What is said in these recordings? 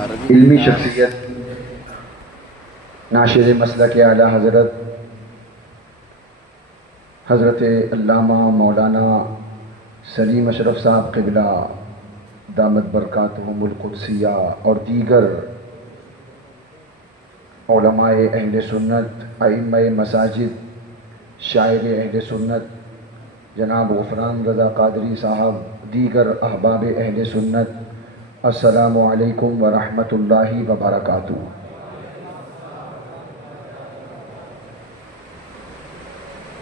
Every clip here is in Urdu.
علمی شخصیت ناشر مسلک اعلیٰ حضرت حضرت علامہ مولانا سلیم اشرف صاحب قبلہ دامت برکاتہم القدسیہ اور دیگر علماء اہل سنت، ائمہ مساجد، شاعر اہل سنت جناب غفران رضا قادری صاحب، دیگر احباب اہل سنت، السلام علیکم ورحمۃ اللہ وبرکاتہ۔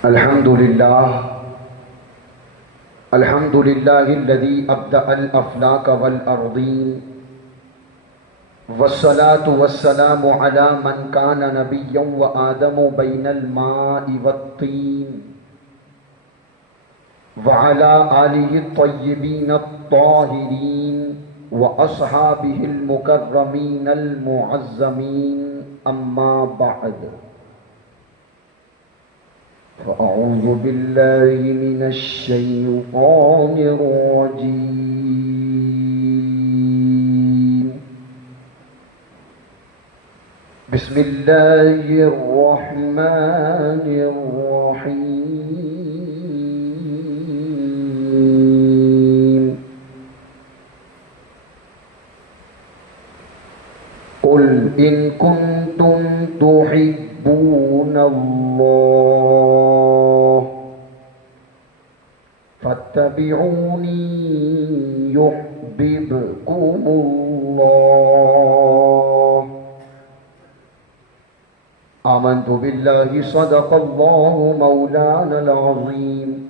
الحمد للہ الذی ابدأ الافلاک والارضین والصلاة والسلام علی من کان نبیا وآدم بین الماء والطین وعلی آلہ الطیبین الطاہرین واصحابہ المکرمین المعظمین، اما بعد فأعوذ بالله من الشيطان الرجيم، بسم الله الرحمن الرحيم، قل إن كنتم تحبون الله فاتبعوني يحببكم الله، آمنت بالله صدق الله مولانا العظيم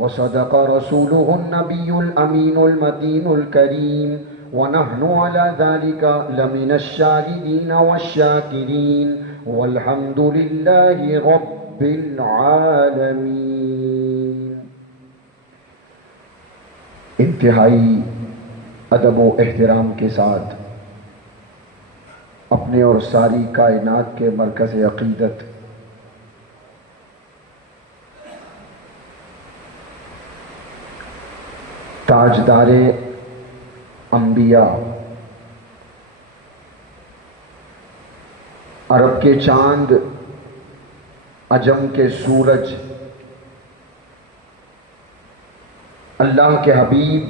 وصدق رسوله النبي الأمين المتين الكريم، ونحن على ذلك لمن الشاهدين والشاكرين، والحمد لله رب العالمين۔ انتہائی ادب و احترام کے ساتھ اپنے اور ساری کائنات کے مرکز عقیدت تاجدار انبیاء، عرب کے چاند، عجم کے سورج، اللہ کے حبیب،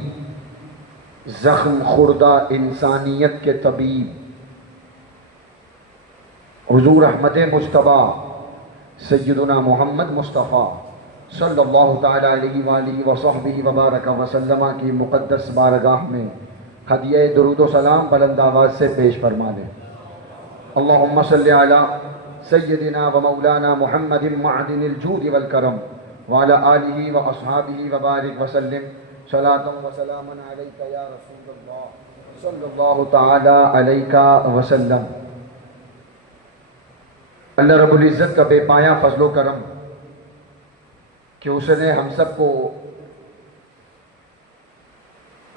زخم خوردہ انسانیت کے طبیب، حضور احمد مجتبیٰ سیدنا محمد مصطفیٰ صلی اللہ تعالی علیہ وآلہ وصحبہ وبارک وسلم کی مقدس بارگاہ میں ہدیہ درود و سلام بلند آواز سے پیش فرما لیں۔ اللہم صلی علی سیدنا و مولانا محمد معدن الجود والکرم وعلی آلہ و اصحابہ وبارک وسلم، صلاۃ و سلاما علیک یا رسول اللہ صلی اللہ تعالی علیہ وسلم۔ اللہ رب العزت کا بے پایا فضل و کرم کہ اس نے ہم سب کو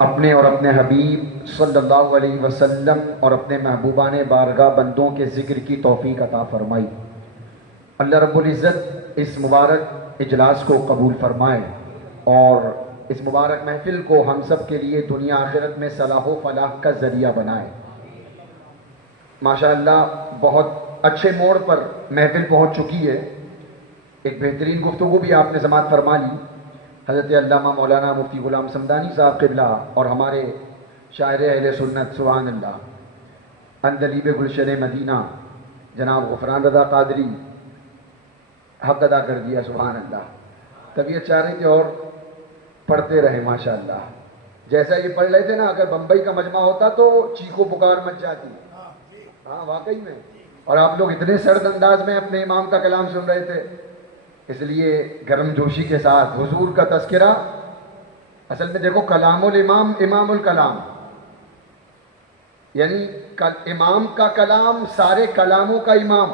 اپنے اور اپنے حبیب صلی اللہ علیہ وسلم اور اپنے محبوبان بارگاہ بندوں کے ذکر کی توفیق عطا فرمائی۔ اللہ رب العزت اس مبارک اجلاس کو قبول فرمائے اور اس مبارک محفل کو ہم سب کے لیے دنیا آخرت میں صلاح و فلاح کا ذریعہ بنائے۔ ماشاءاللہ بہت اچھے موڑ پر محفل پہنچ چکی ہے۔ ایک بہترین گفتگو بھی آپ نے سماعت فرما لی۔ حضرت علامہ مولانا مفتی غلام صمدانی صاحب قبلہ اور ہمارے شاعر اہل سنت سبحان اللہ عندلیب گلشن مدینہ جناب غفران رضا قادری حق ادا کر دیا، سبحان اللہ۔ طبیعت چاہ رہی تھی اور پڑھتے رہے ماشاءاللہ۔ جیسا یہ پڑھ رہے تھے نا، اگر بمبئی کا مجمع ہوتا تو چیخو پکار مچ جاتی۔ ہاں واقعی میں، اور آپ لوگ اتنے سرد انداز میں اپنے امام کا کلام سن رہے تھے، اس لیے گرم جوشی کے ساتھ حضور کا تذکرہ۔ اصل میں دیکھو، کلام الامام امام الکلام، یعنی امام کا کلام سارے کلاموں کا امام،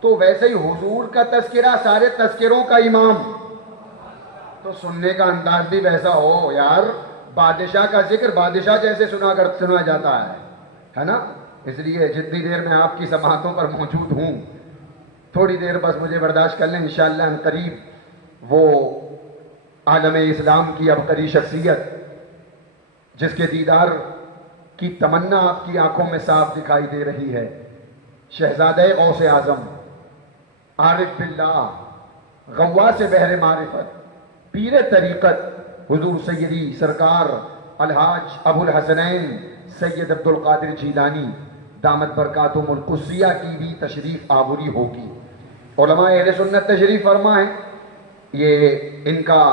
تو ویسے ہی حضور کا تذکرہ سارے تذکروں کا امام، تو سننے کا انداز بھی ویسا ہو یار۔ بادشاہ کا ذکر بادشاہ جیسے سنا جاتا ہے نا؟ اس لیے جتنی دیر میں آپ کی سماعتوں پر موجود ہوں، تھوڑی دیر بس مجھے برداشت کر لیں، انشاءاللہ ان قریب وہ عالم اسلام کی عبقری شخصیت جس کے دیدار کی تمنا آپ کی آنکھوں میں صاف دکھائی دے رہی ہے۔ شہزادہ غوث اعظم، عارف باللہ، غواث بحر معرفت، پیر طریقت، حضور سیدی سرکار الحاج ابو الحسنین سید عبد القادر جیلانی دامت برکاتہم القدسیہ کی بھی تشریف آوری ہوگی۔ علماء اہل سنت تشریف فرما ہے۔ یہ ان کا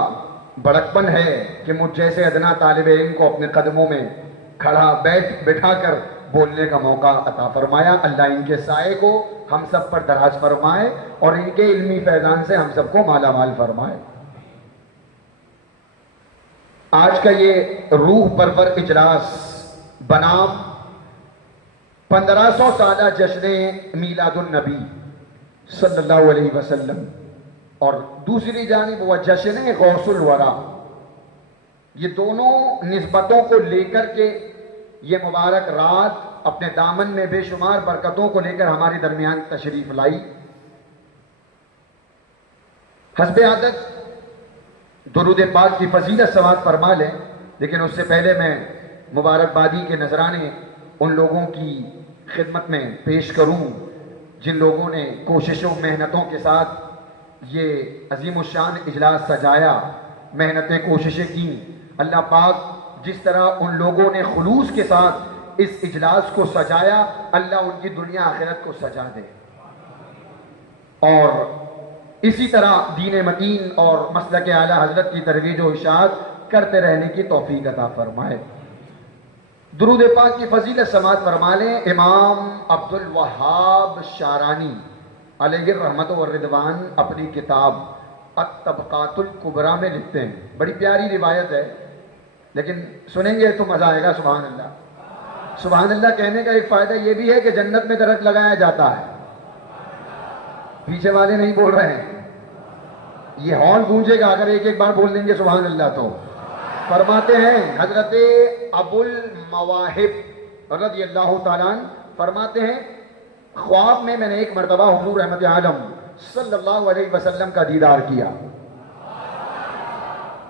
بڑکپن ہے کہ مجھ جیسے ادنا طالب علم کو اپنے قدموں میں کھڑا بٹھا کر بولنے کا موقع عطا فرمایا۔ اللہ ان کے سائے کو ہم سب پر دراز فرمائے اور ان کے علمی فیضان سے ہم سب کو مالا مال فرمائے۔ آج کا یہ روح پرور اجلاس بنام 1500 سالہ جشن میلاد النبی صلی اللہ علیہ وسلم اور دوسری جانب وہ جشن غوث الورا، یہ دونوں نسبتوں کو لے کر کے یہ مبارک رات اپنے دامن میں بے شمار برکتوں کو لے کر ہمارے درمیان تشریف لائی۔ حسب عادت درود پاک کی فضیلت سماعت فرما لیں، لیکن اس سے پہلے میں مبارکبادی کے نذرانے ان لوگوں کی خدمت میں پیش کروں جن لوگوں نے کوششوں محنتوں کے ساتھ یہ عظیم الشان اجلاس سجایا، محنتیں کوششیں کی۔ اللہ پاک جس طرح ان لوگوں نے خلوص کے ساتھ اس اجلاس کو سجایا، اللہ ان کی دنیا آخرت کو سجا دے، اور اسی طرح دین متین اور مسلک اعلیٰ حضرت کی ترویج و اشاعت کرتے رہنے کی توفیق عطا فرمائے۔ درود پاک کی فضیلت سماعت فرما لیں۔ امام عبد الوہاب شارانی علیہ الرحمت والرضوان اپنی کتاب الطبقات الکبریٰ میں لکھتے ہیں، بڑی پیاری روایت ہے لیکن سنیں گے تو مزہ آئے گا۔ سبحان اللہ، سبحان اللہ کہنے کا ایک فائدہ یہ بھی ہے کہ جنت میں درخت لگایا جاتا ہے۔ پیچھے والے نہیں بول رہے ہیں، یہ ہارن گونجے گا اگر ایک ایک بار بول دیں گے سبحان اللہ تو۔ فرماتے ہیں حضرت ابو المواہب رضی اللہ تعالیٰ عنہ فرماتے ہیں، خواب میں نے ایک مرتبہ حضور رحمت عالم صلی اللہ علیہ وسلم کا دیدار کیا۔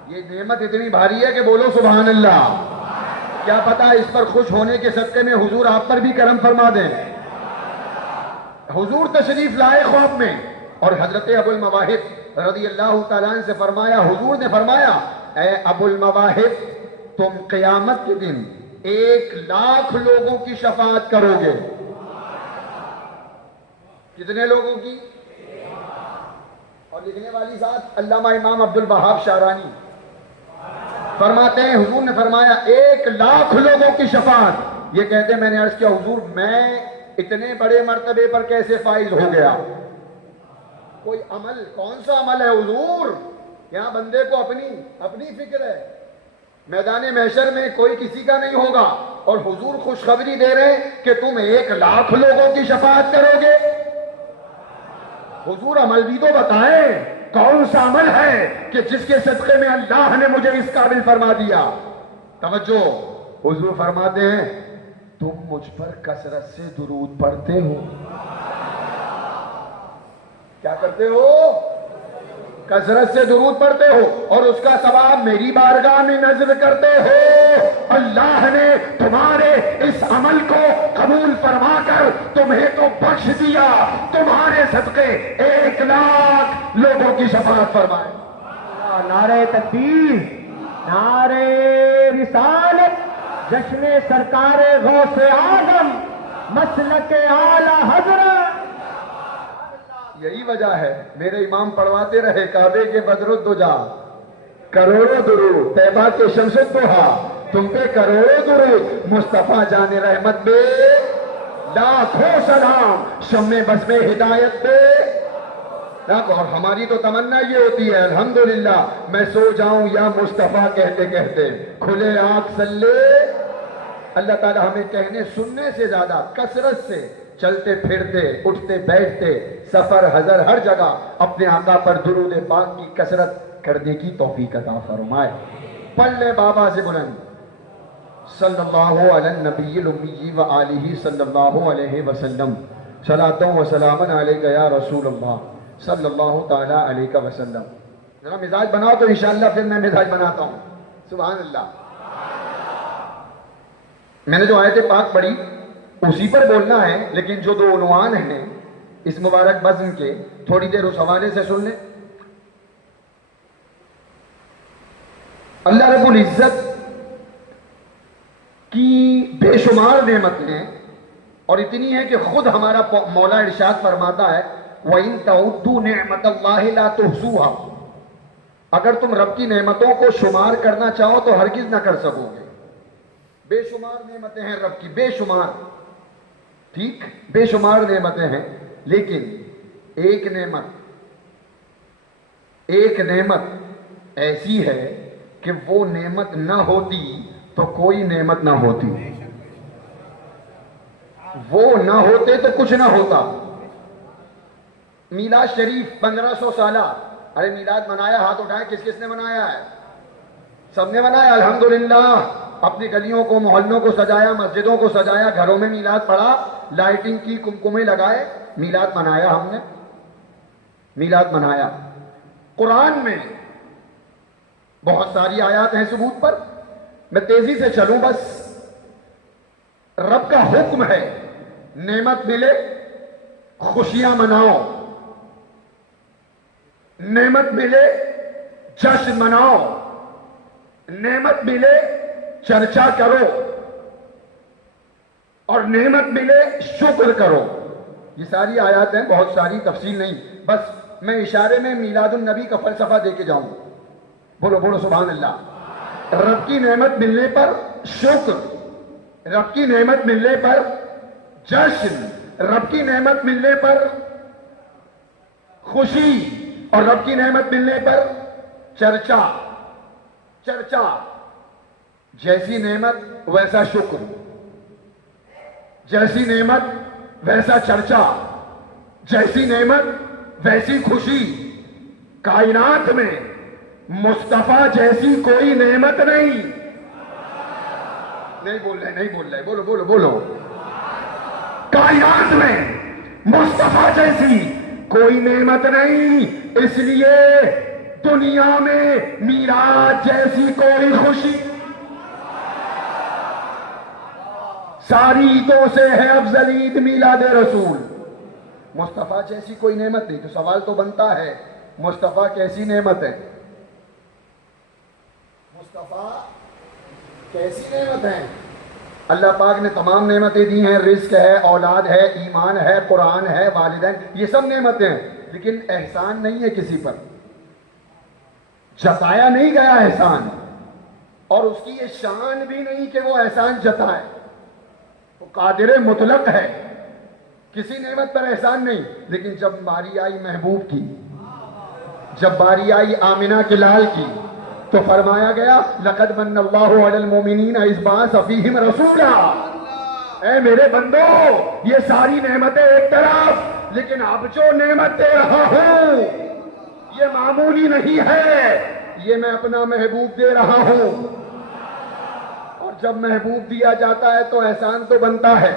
یہ نعمت اتنی بھاری ہے کہ بولو سبحان اللہ، کیا پتا اس پر خوش ہونے کے صدقے میں حضور آپ پر بھی کرم فرما دیں۔ حضور تشریف لائے خواب میں اور حضرت ابو المواہب رضی اللہ تعالیٰ عنہ سے فرمایا، حضور نے فرمایا، اے ابو المواہب، تم قیامت کے دن 1,00,000 لوگوں کی شفاعت کرو گے۔ کتنے لوگوں کی؟ اور لکھنے والی ذات علامہ امام عبد الوہاب شارانی فرماتے ہیں، حضور نے فرمایا 1,00,000 لوگوں کی شفاعت۔ یہ کہتے ہیں میں نے عرض کیا حضور میں اتنے بڑے مرتبے پر کیسے فائز ہو گیا؟ کوئی عمل، کون سا عمل ہے حضور؟ یہاں بندے کو اپنی فکر ہے، میدان محشر میں کوئی کسی کا نہیں ہوگا، اور حضور خوشخبری دے رہے ہیں کہ تم 1,00,000 لوگوں کی شفاعت کرو گے۔ حضور عمل بھی تو بتائیں، کون سا عمل ہے کہ جس کے صدقے میں اللہ نے مجھے اس قابل فرما دیا؟ توجہ، حضور فرماتے ہیں تم مجھ پر کثرت سے درود پڑھتے ہو۔ کیا کرتے ہو؟ کثرت سے درود پڑھتے ہو، اور اس کا ثواب میری بارگاہ میں نذر کرتے ہو۔ اللہ نے تمہارے اس عمل کو قبول فرما کر تمہیں تو بخش دیا، تمہارے صدقے 1,00,000 لوگوں کی شفاعت فرمائے۔ نعرہ تکبیر، نعرہ رسالت، جشن سرکار غوث اعظم مسلک اعلی حضرت۔ یہی وجہ ہے میرے امام پڑھواتے رہے، کعبے کے بدر الدجا کروڑوں درود، طیبہ کے شمس الضحیٰ تم پہ کروڑوں درود، مصطفیٰ جان رحمت بے لاکھوں سلام، شمع بزم ہدایت بے۔ اور ہماری تو تمنا یہ ہوتی ہے الحمدللہ میں سو جاؤں یا مصطفیٰ کہتے کہتے کھلے آنکھ صلی۔ اللہ تعالی ہمیں کہنے سننے سے زیادہ کثرت سے چلتے پھرتے اٹھتے بیٹھتے سفر حضر ہر جگہ اپنے آقا پر درود پاک کی کثرت کرنے کی توفیق عطا فرمائے۔ پڑھ لے بابا سے بلند، صلی اللہ علی النبی الامی و آلہ صلی اللہ علیہ وسلم، صلاۃ و سلام علیک یا رسول اللہ صلی اللہ تعالی علیہ وسلم۔ ذرا مزاج بناؤ تو انشاءاللہ پھر میں مزاج بناتا ہوں۔ سبحان اللہ۔ میں نے جو آیت پاک پڑھی اسی پر بولنا ہے، لیکن جو دو عنوان ہیں اس مبارک بزم کے، تھوڑی دیر اس حوالے سے سن لیں۔ اللہ رب العزت کی بے شمار نعمتیں ہیں، اور اتنی ہے کہ خود ہمارا مولا ارشاد فرماتا ہے وَإِن تَعُدُّوا نِعْمَةَ اللَّهِ لَا تُحْصُوهَا، اگر تم رب کی نعمتوں کو شمار کرنا چاہو تو ہرگز نہ کر سکو گے۔ بے شمار نعمتیں ہیں رب کی، بے شمار، ٹھیک، بے شمار نعمتیں ہیں، لیکن ایک نعمت ایسی ہے کہ وہ نعمت نہ ہوتی تو کوئی نعمت نہ ہوتی، وہ نہ ہوتے تو کچھ نہ ہوتا۔ میلاد شریف 1500 سالہ، ارے میلاد منایا، ہاتھ اٹھائیں، کس کس نے منایا ہے؟ سب نے منایا الحمدللہ، اپنی گلیوں کو، محلوں کو سجایا، مسجدوں کو سجایا، گھروں میں میلاد پڑھا، لائٹنگ کی، کمکمے لگائے، میلاد منایا، ہم نے میلاد منایا۔ قرآن میں بہت ساری آیات ہیں ثبوت پر، میں تیزی سے چلوں بس۔ رب کا حکم ہے نعمت ملے خوشیاں مناؤ، نعمت ملے جشن مناؤ، نعمت ملے چرچا کرو، اور نعمت ملے شکر کرو۔ یہ ساری آیات ہیں، بہت ساری تفصیل نہیں، بس میں اشارے میں میلاد النبی کا فلسفہ دے کے جاؤں۔ بولو بولو سبحان اللہ۔ رب کی نعمت ملنے پر شکر، رب کی نعمت ملنے پر جشن، رب کی نعمت ملنے پر خوشی، اور رب کی نعمت ملنے پر چرچا۔ جیسی نعمت ویسا شکر، جیسی نعمت ویسا چرچا، جیسی نعمت ویسی خوشی۔ کائنات میں مصطفیٰ جیسی کوئی نعمت نہیں بول رہے، بولو بولو بولو۔ کائنات میں مصطفیٰ جیسی کوئی نعمت نہیں، اس لیے دنیا میں میلاد جیسی کوئی خوشی، ساری عیدوں سے ہے افضل عید میلاد رسول۔ مصطفیٰ جیسی کوئی نعمت نہیں، تو سوال تو بنتا ہے مصطفیٰ کیسی نعمت ہے؟ مصطفیٰ کیسی نعمت ہے؟ اللہ پاک نے تمام نعمتیں دی ہیں، رزق ہے، اولاد ہے، ایمان ہے، قرآن ہے، والدین، یہ سب نعمتیں ہیں، لیکن احسان نہیں ہے کسی پر، جتایا نہیں گیا احسان، اور اس کی یہ شان بھی نہیں کہ وہ احسان جتائے۔ وہ قادر مطلق ہے، کسی نعمت پر احسان نہیں، لیکن جب باری آئی محبوب کی، جب باری آئی آمنہ کے لال کی، تو فرمایا گیا لقد من اللہ علی المومنین اذ بعث فیہم رسولا۔ اے میرے بندو، یہ ساری نعمتیں ایک طرف، لیکن اب جو نعمت دے رہا ہوں یہ معمولی نہیں ہے، یہ میں اپنا محبوب دے رہا ہوں، اور جب محبوب دیا جاتا ہے تو احسان تو بنتا ہے۔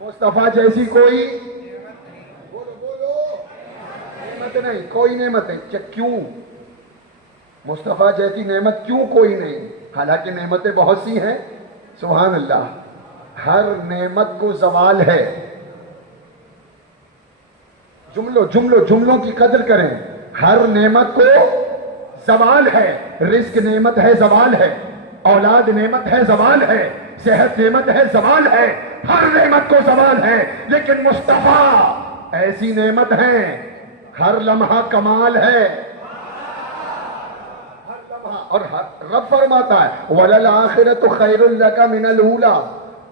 مصطفیٰ جیسی کوئی نعمت نہیں، کوئی نعمت نہیں۔ کیوں مصطفیٰ جیسی نعمت کیوں کوئی نہیں؟ حالانکہ نعمتیں بہت سی ہیں، سبحان اللہ، ہر نعمت کو زوال ہے۔ جملوں کی قدر کریں، ہر نعمت کو زوال ہے۔ رزق نعمت ہے، زوال ہے، اولاد نعمت ہے، زوال ہے، صحت نعمت ہے، زوال ہے، ہر نعمت کو زوال ہے، لیکن مصطفیٰ ایسی نعمت ہے، ہر لمحہ کمال ہے، اور رب فرماتا ہے وَلَلْآخِرَةُ خَيْرٌ لَكَ مِنَ الْأُولَىٰ،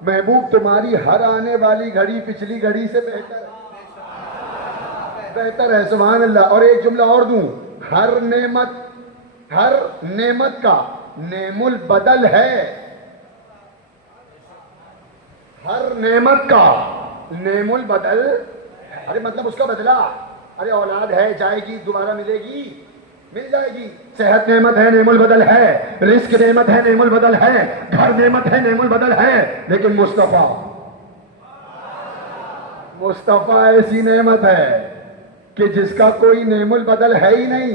محبوب تمہاری ہر آنے والی گھڑی پچھلی گھڑی سے بہتر ہے، سبحان اللہ۔ اور ایک جملہ اور دوں، ہر نعمت کا نعم البدل ہے، ہر نعمت کا نعم البدل، ارے مطلب اس کا بدلہ، ارے اولاد ہے، جائے گی، دوبارہ ملے گی، مل جائے گی، صحت نعمت ہے، نعم البدل ہے، رزق نعمت ہے، نعم البدل ہے، گھر نعمت ہے، نعم البدل ہے، لیکن مصطفیٰ ایسی نعمت ہے کہ جس کا کوئی نعم البدل ہے ہی نہیں۔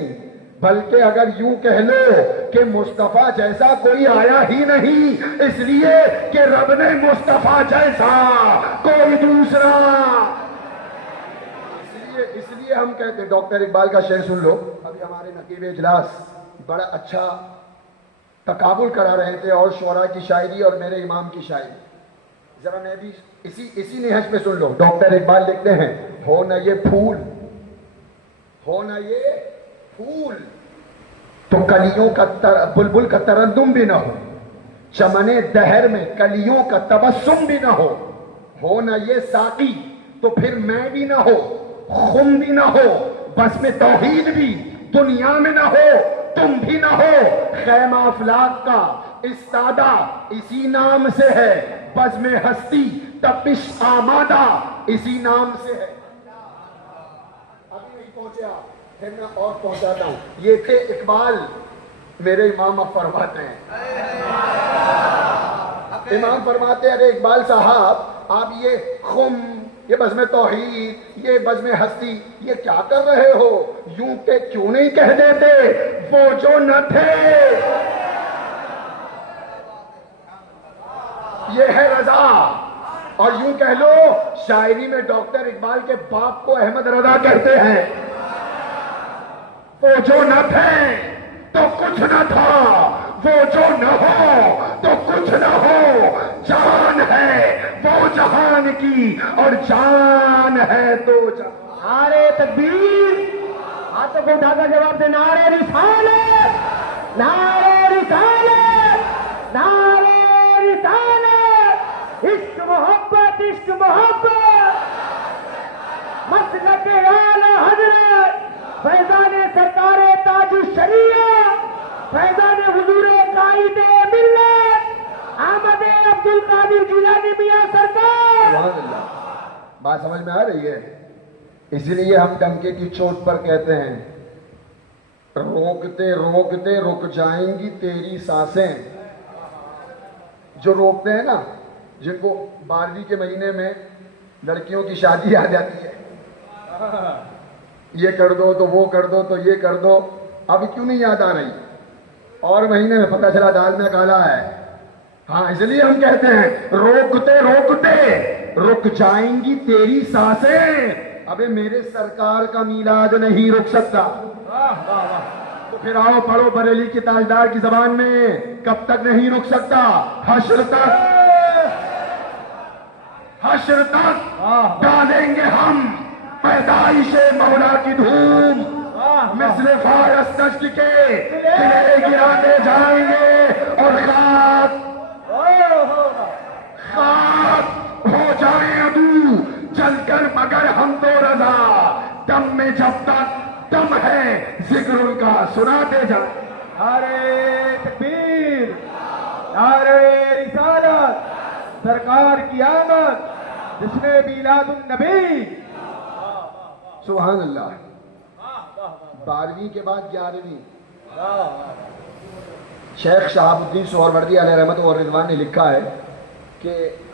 بلکہ اگر یوں کہہ لو کہ مصطفیٰ جیسا کوئی آیا ہی نہیں، اس لیے کہ رب نے مصطفیٰ جیسا کوئی دوسرا، اس لیے ہم کہتے ہیں۔ ڈاکٹر اقبال کا شعر سن لو۔ ابھی ہمارے نقیب اجلاس بڑا اچھا تقابل کرا رہے تھے، اور شعراء کی شاعری اور میرے امام کی شاعری، ذرا میں بھی اسی نہج پہ سن لو۔ ڈاکٹر اقبال لکھتے ہیں، ہو نہ یہ پھول، ہو نہ یہ پھول تو کلیوں کا بلبل کا ترنم بھی نہ ہو، چمن دہر میں کلیوں کا تبسم بھی نہ ہو نہ یہ ساقی تو پھر میں بھی نہ ہو، خم بھی نہ ہو، بس میں توحید بھی دنیا میں نہ ہو، تم بھی نہ ہو، خیمہ افلاک کا استادہ اسی نام سے ہے، بس میں ہستی تپش آمادہ اسی نام سے ہے۔ ابھی نہیں پہنچا، پھر میں اور پہنچاتا ہوں۔ یہ تھے اقبال، میرے امام اب فرماتے ہیں، امام فرماتے ہیں، ارے اقبال صاحب آپ یہ خم، یہ بزم توحید، یہ بزم ہستی، یہ کیا کر رہے ہو؟ یوں کہ کیوں نہیں کہہ دیتے وہ جو نہ تھے، یہ ہے رضا۔ اور یوں کہہ لو، شاعری میں ڈاکٹر اقبال کے باپ کو احمد رضا کہتے ہیں۔ وہ جو نہ تھے تو کچھ نہ تھا، وہ جو نہ ہو تو کچھ نہ ہو، جان ہے وہ جہان کی اور جان ہے تو جہان۔ نعرے تکبیر، ہاتھوں کو اٹھا کر جواب دے، نعرے رسالت، نعرے رسالت، نعرے رسالت، عشق محبت، عشق محبت، مسلک اعلی حضرت فیضان سرکار تاج الشریعہ، فیضان حضور قائد ملت احمد عبد القادر جیلانی میاں سرکار۔ سبحان اللہ، بات سمجھ میں آ رہی ہے؟ اسی لیے ہم ڈنکے کی چوٹ پر کہتے ہیں، روکتے روکتے رک جائیں گی تیری سانسیں۔ جو روکتے ہیں نا، جن کو 12ویں کے مہینے میں لڑکیوں کی شادی آ جاتی ہے، یہ کر دو تو وہ کر دو تو یہ کر دو، ابھی کیوں نہیں یاد آ رہی؟ اور مہینے میں پتہ چلا دال میں کالا ہے۔ ہاں، اس لیے ہم کہتے ہیں، روکتے روکتے رک جائیں گی تیری سانسیں۔ ابے میرے سرکار کا میلاد نہیں رک سکتا، تو پھر آؤ پڑھو بریلی کی تاجدار کی زبان میں، کب تک نہیں رک سکتا؟ حشر تک، حشر تک ڈالیں گے ہم پیدائش مولا کی دھوم، مثل فارس نشت کے قلعے گرانے جائیں گے، اور خاک ہو جائیں ابو جل کر مگر ہم تو رضا، دم میں جب تک دم ہے ذکر ان کا سناتے جائیں۔ نعرے تکبیر، نعرے رسالت، سرکار کی آمد، جشن میلاد النبی۔ سبحان اللہ۔ 12ویں کے بعد 11ویں، شیخ شہاب الدین سہروردی علیہ رحمت و رضوان نے لکھا ہے کہ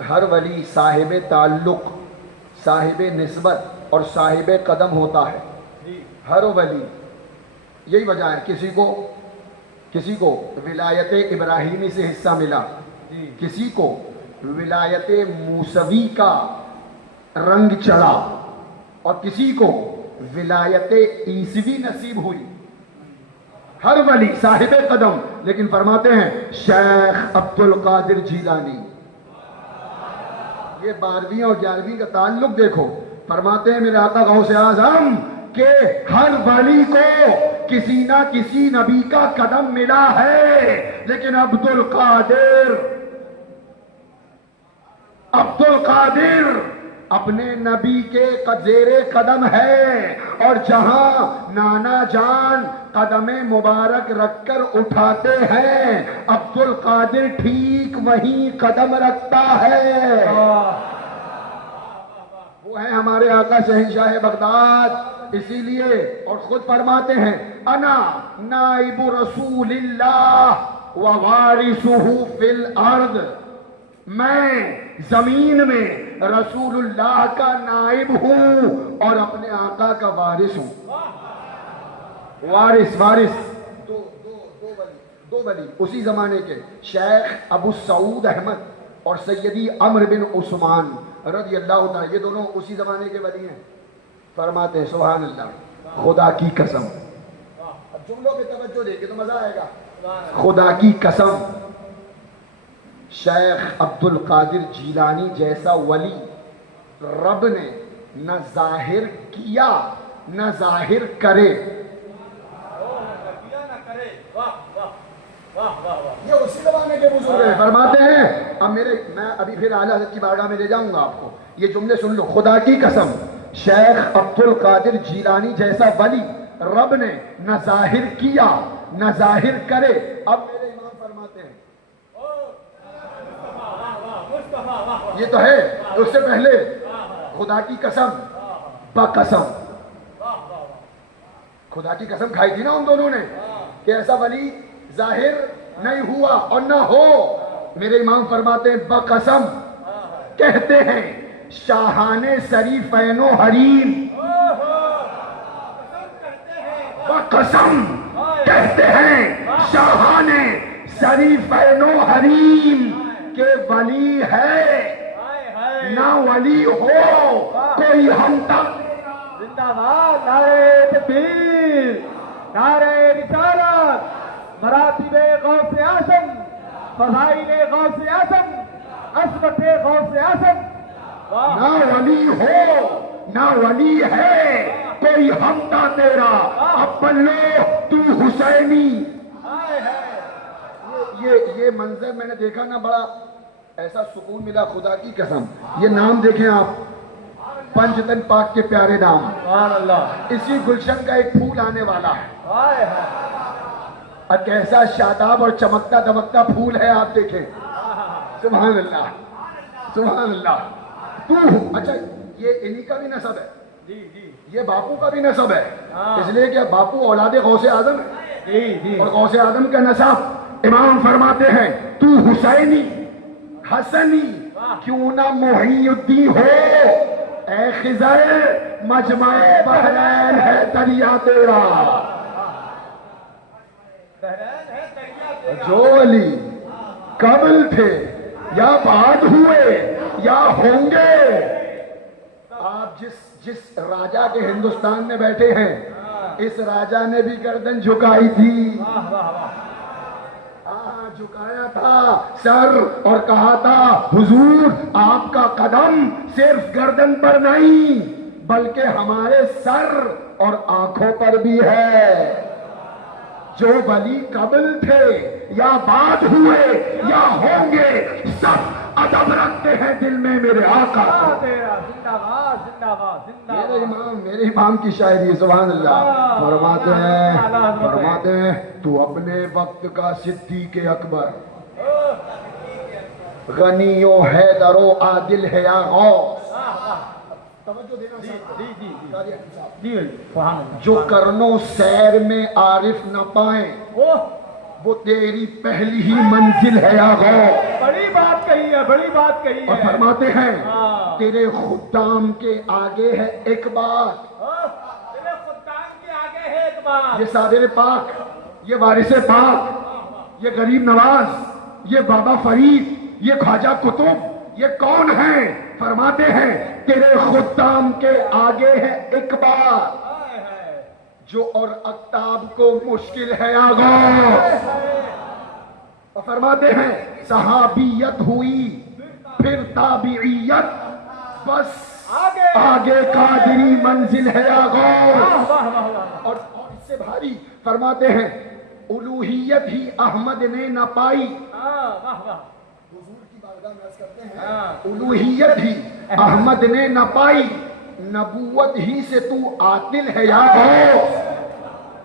ہر ولی صاحب تعلق، صاحب نسبت اور صاحب قدم ہوتا ہے۔ ہر ولی، یہی وجہ ہے، کسی کو ولایت ابراہیمی سے حصہ ملا، کسی کو ولایت موسوی کا رنگ چڑھا، اور کسی کو ولایت عیسوی نصیب ہوئی۔ ہر ولی صاحب قدم، لیکن فرماتے ہیں شیخ عبد القادر جیلانی، یہ 12ویں اور 11ویں کا تعلق دیکھو، فرماتے ہیں میرے آقا غوث اعظم کہ ہر ولی کو کسی نہ کسی نبی کا قدم ملا ہے، لیکن عبد القادر اپنے نبی کے زیر قدم ہے، اور جہاں نانا جان قدم مبارک رکھ کر اٹھاتے ہیں، عبد القادر ٹھیک وہیں قدم رکھتا ہے۔ وہ ہیں ہمارے آقا شہنشاہ بغداد، اسی لیے اور خود فرماتے ہیں، انا نائب رسول اللہ ووارثہ فی الارض، میں زمین میں رسول اللہ کا نائب ہوں اور اپنے آقا کا وارث ہوں۔ وارث دو ولی اسی زمانے کے شیخ ابو سعود احمد اور سیدی عمرو بن عثمان رضی اللہ تعالی، یہ دونوں اسی زمانے کے ولی ہیں۔ فرماتے ہیں سبحان اللہ، خدا کی قسم، اب جملوں پہ توجہ دے کے تو مزہ آئے گا، خدا کی قسم شیخ عبد القادر جیلانی جیسا ولی رب نے نہ ظاہر کیا نہ ظاہر کرے۔ یہ اسی زمانے کے بزرگ ہیں، فرماتے ہیں اب میں ابھی پھر اعلیٰ حضرت کی بارگاہ میں لے جاؤں گا آپ کو، یہ جملے سن لو، خدا کی قسم شیخ عبد القادر جیلانی جیسا ولی رب نے نہ ظاہر کیا نہ ظاہر کرے۔ اب میرے امام فرماتے ہیں یہ تو ہے، اس سے پہلے خدا کی قسم بقسم، خدا کی قسم کھائی تھی نا ان دونوں نے کہ ایسا ولی ظاہر نہیں ہوا اور نہ ہو۔ میرے امام فرماتے ہیں بقسم کہتے ہیں شاہان شریفین و حریم، بقسم کہتے ہیں شاہان شریفین و حریم کہ ولی ہے نہ ولی ہو کوئی ہم تک۔ زندہ باد، نعرہ تکبیر، نعرہ رسالت، مراتب غوث اعظم، فضائل غوث اعظم، عظمت غوث اعظم۔ نہ ولی ہو نہ ولی ہے کوئی ہمتا تیرا، اب بلو تو حسینی۔ یہ منظر میں نے دیکھا نا، بڑا ایسا سکون ملا خدا کی قسم۔ یہ نام دیکھیں آپ، پنجتن پاک کے پیارے نام، سبحان اللہ، اسی گلشن کا ایک پھول آنے والا ہے، اور کیسا شاداب اور چمکتا دمکتا پھول ہے، آپ دیکھیں سبحان اللہ سبحان اللہ۔ تو اچھا یہ انہی کا بھی نسب ہے، یہ باپو کا بھی نسب ہے، اس لیے کہ باپو اولاد غوث اعظم ہے، اور غوث اعظم کا نسب امام فرماتے ہیں تو حسینی حسنی کیوں نہ محی الدین ہو، اے خضر مجمع بحرین ہے دریا تیرا۔ جو علی قبل تھے یا بعد ہوئے یا ہوں گے، آپ جس راجا کے ہندوستان میں بیٹھے ہیں، اس راجا نے بھی گردن جھکائی تھی، جھکایا تھا سر اور کہا تھا حضور آپ کا قدم صرف گردن پر نہیں بلکہ ہمارے سر اور آنکھوں پر بھی ہے۔ جو ولی قبل تھے یا بعد ہوئے یا ہوں گے، سب ادب رکھتے ہیں دل میں میرے آقا۔ میرے امام کی شاعری حسبان اللہ فرماتے ہیں تو اپنے وقت کا صدیق اکبر، غنی و حیدر و عادل ہے یا غوث۔ جو کرنو سیر میں عارف نہ پائیں وہ تیری پہلی ہی منزل ہے یا غوث۔ بڑی بات کہی ہے، بڑی بات کہی ہے۔ اور فرماتے ہیں تیرے خدام کے آگے ہے ایک بات، تیرے خدام کے آگے ہے ایک بات۔ یہ صادر پاک، یہ وارث پاک، یہ غریب نواز، یہ بابا فرید، یہ خواجہ قطب، یہ کون ہیں؟ فرماتے ہیں تیرے خدام کے آگے ہے ایک بات جو اور اقتاب کو مشکل ہے آغاز۔ اور فرماتے ہیں صحابیت ہوئی پھر تابعیت، بس آگے قادری منزل ہے آغاز۔ اور اس سے بھاری فرماتے ہیں الوہیت ہی احمد نے نہ پائی، حضور کی بارگاہ میں عرض کرتے ہیں الوہیت ہی احمد نے نہ پائی، نبوت ہی سے تو عاطل ہے یا غوث۔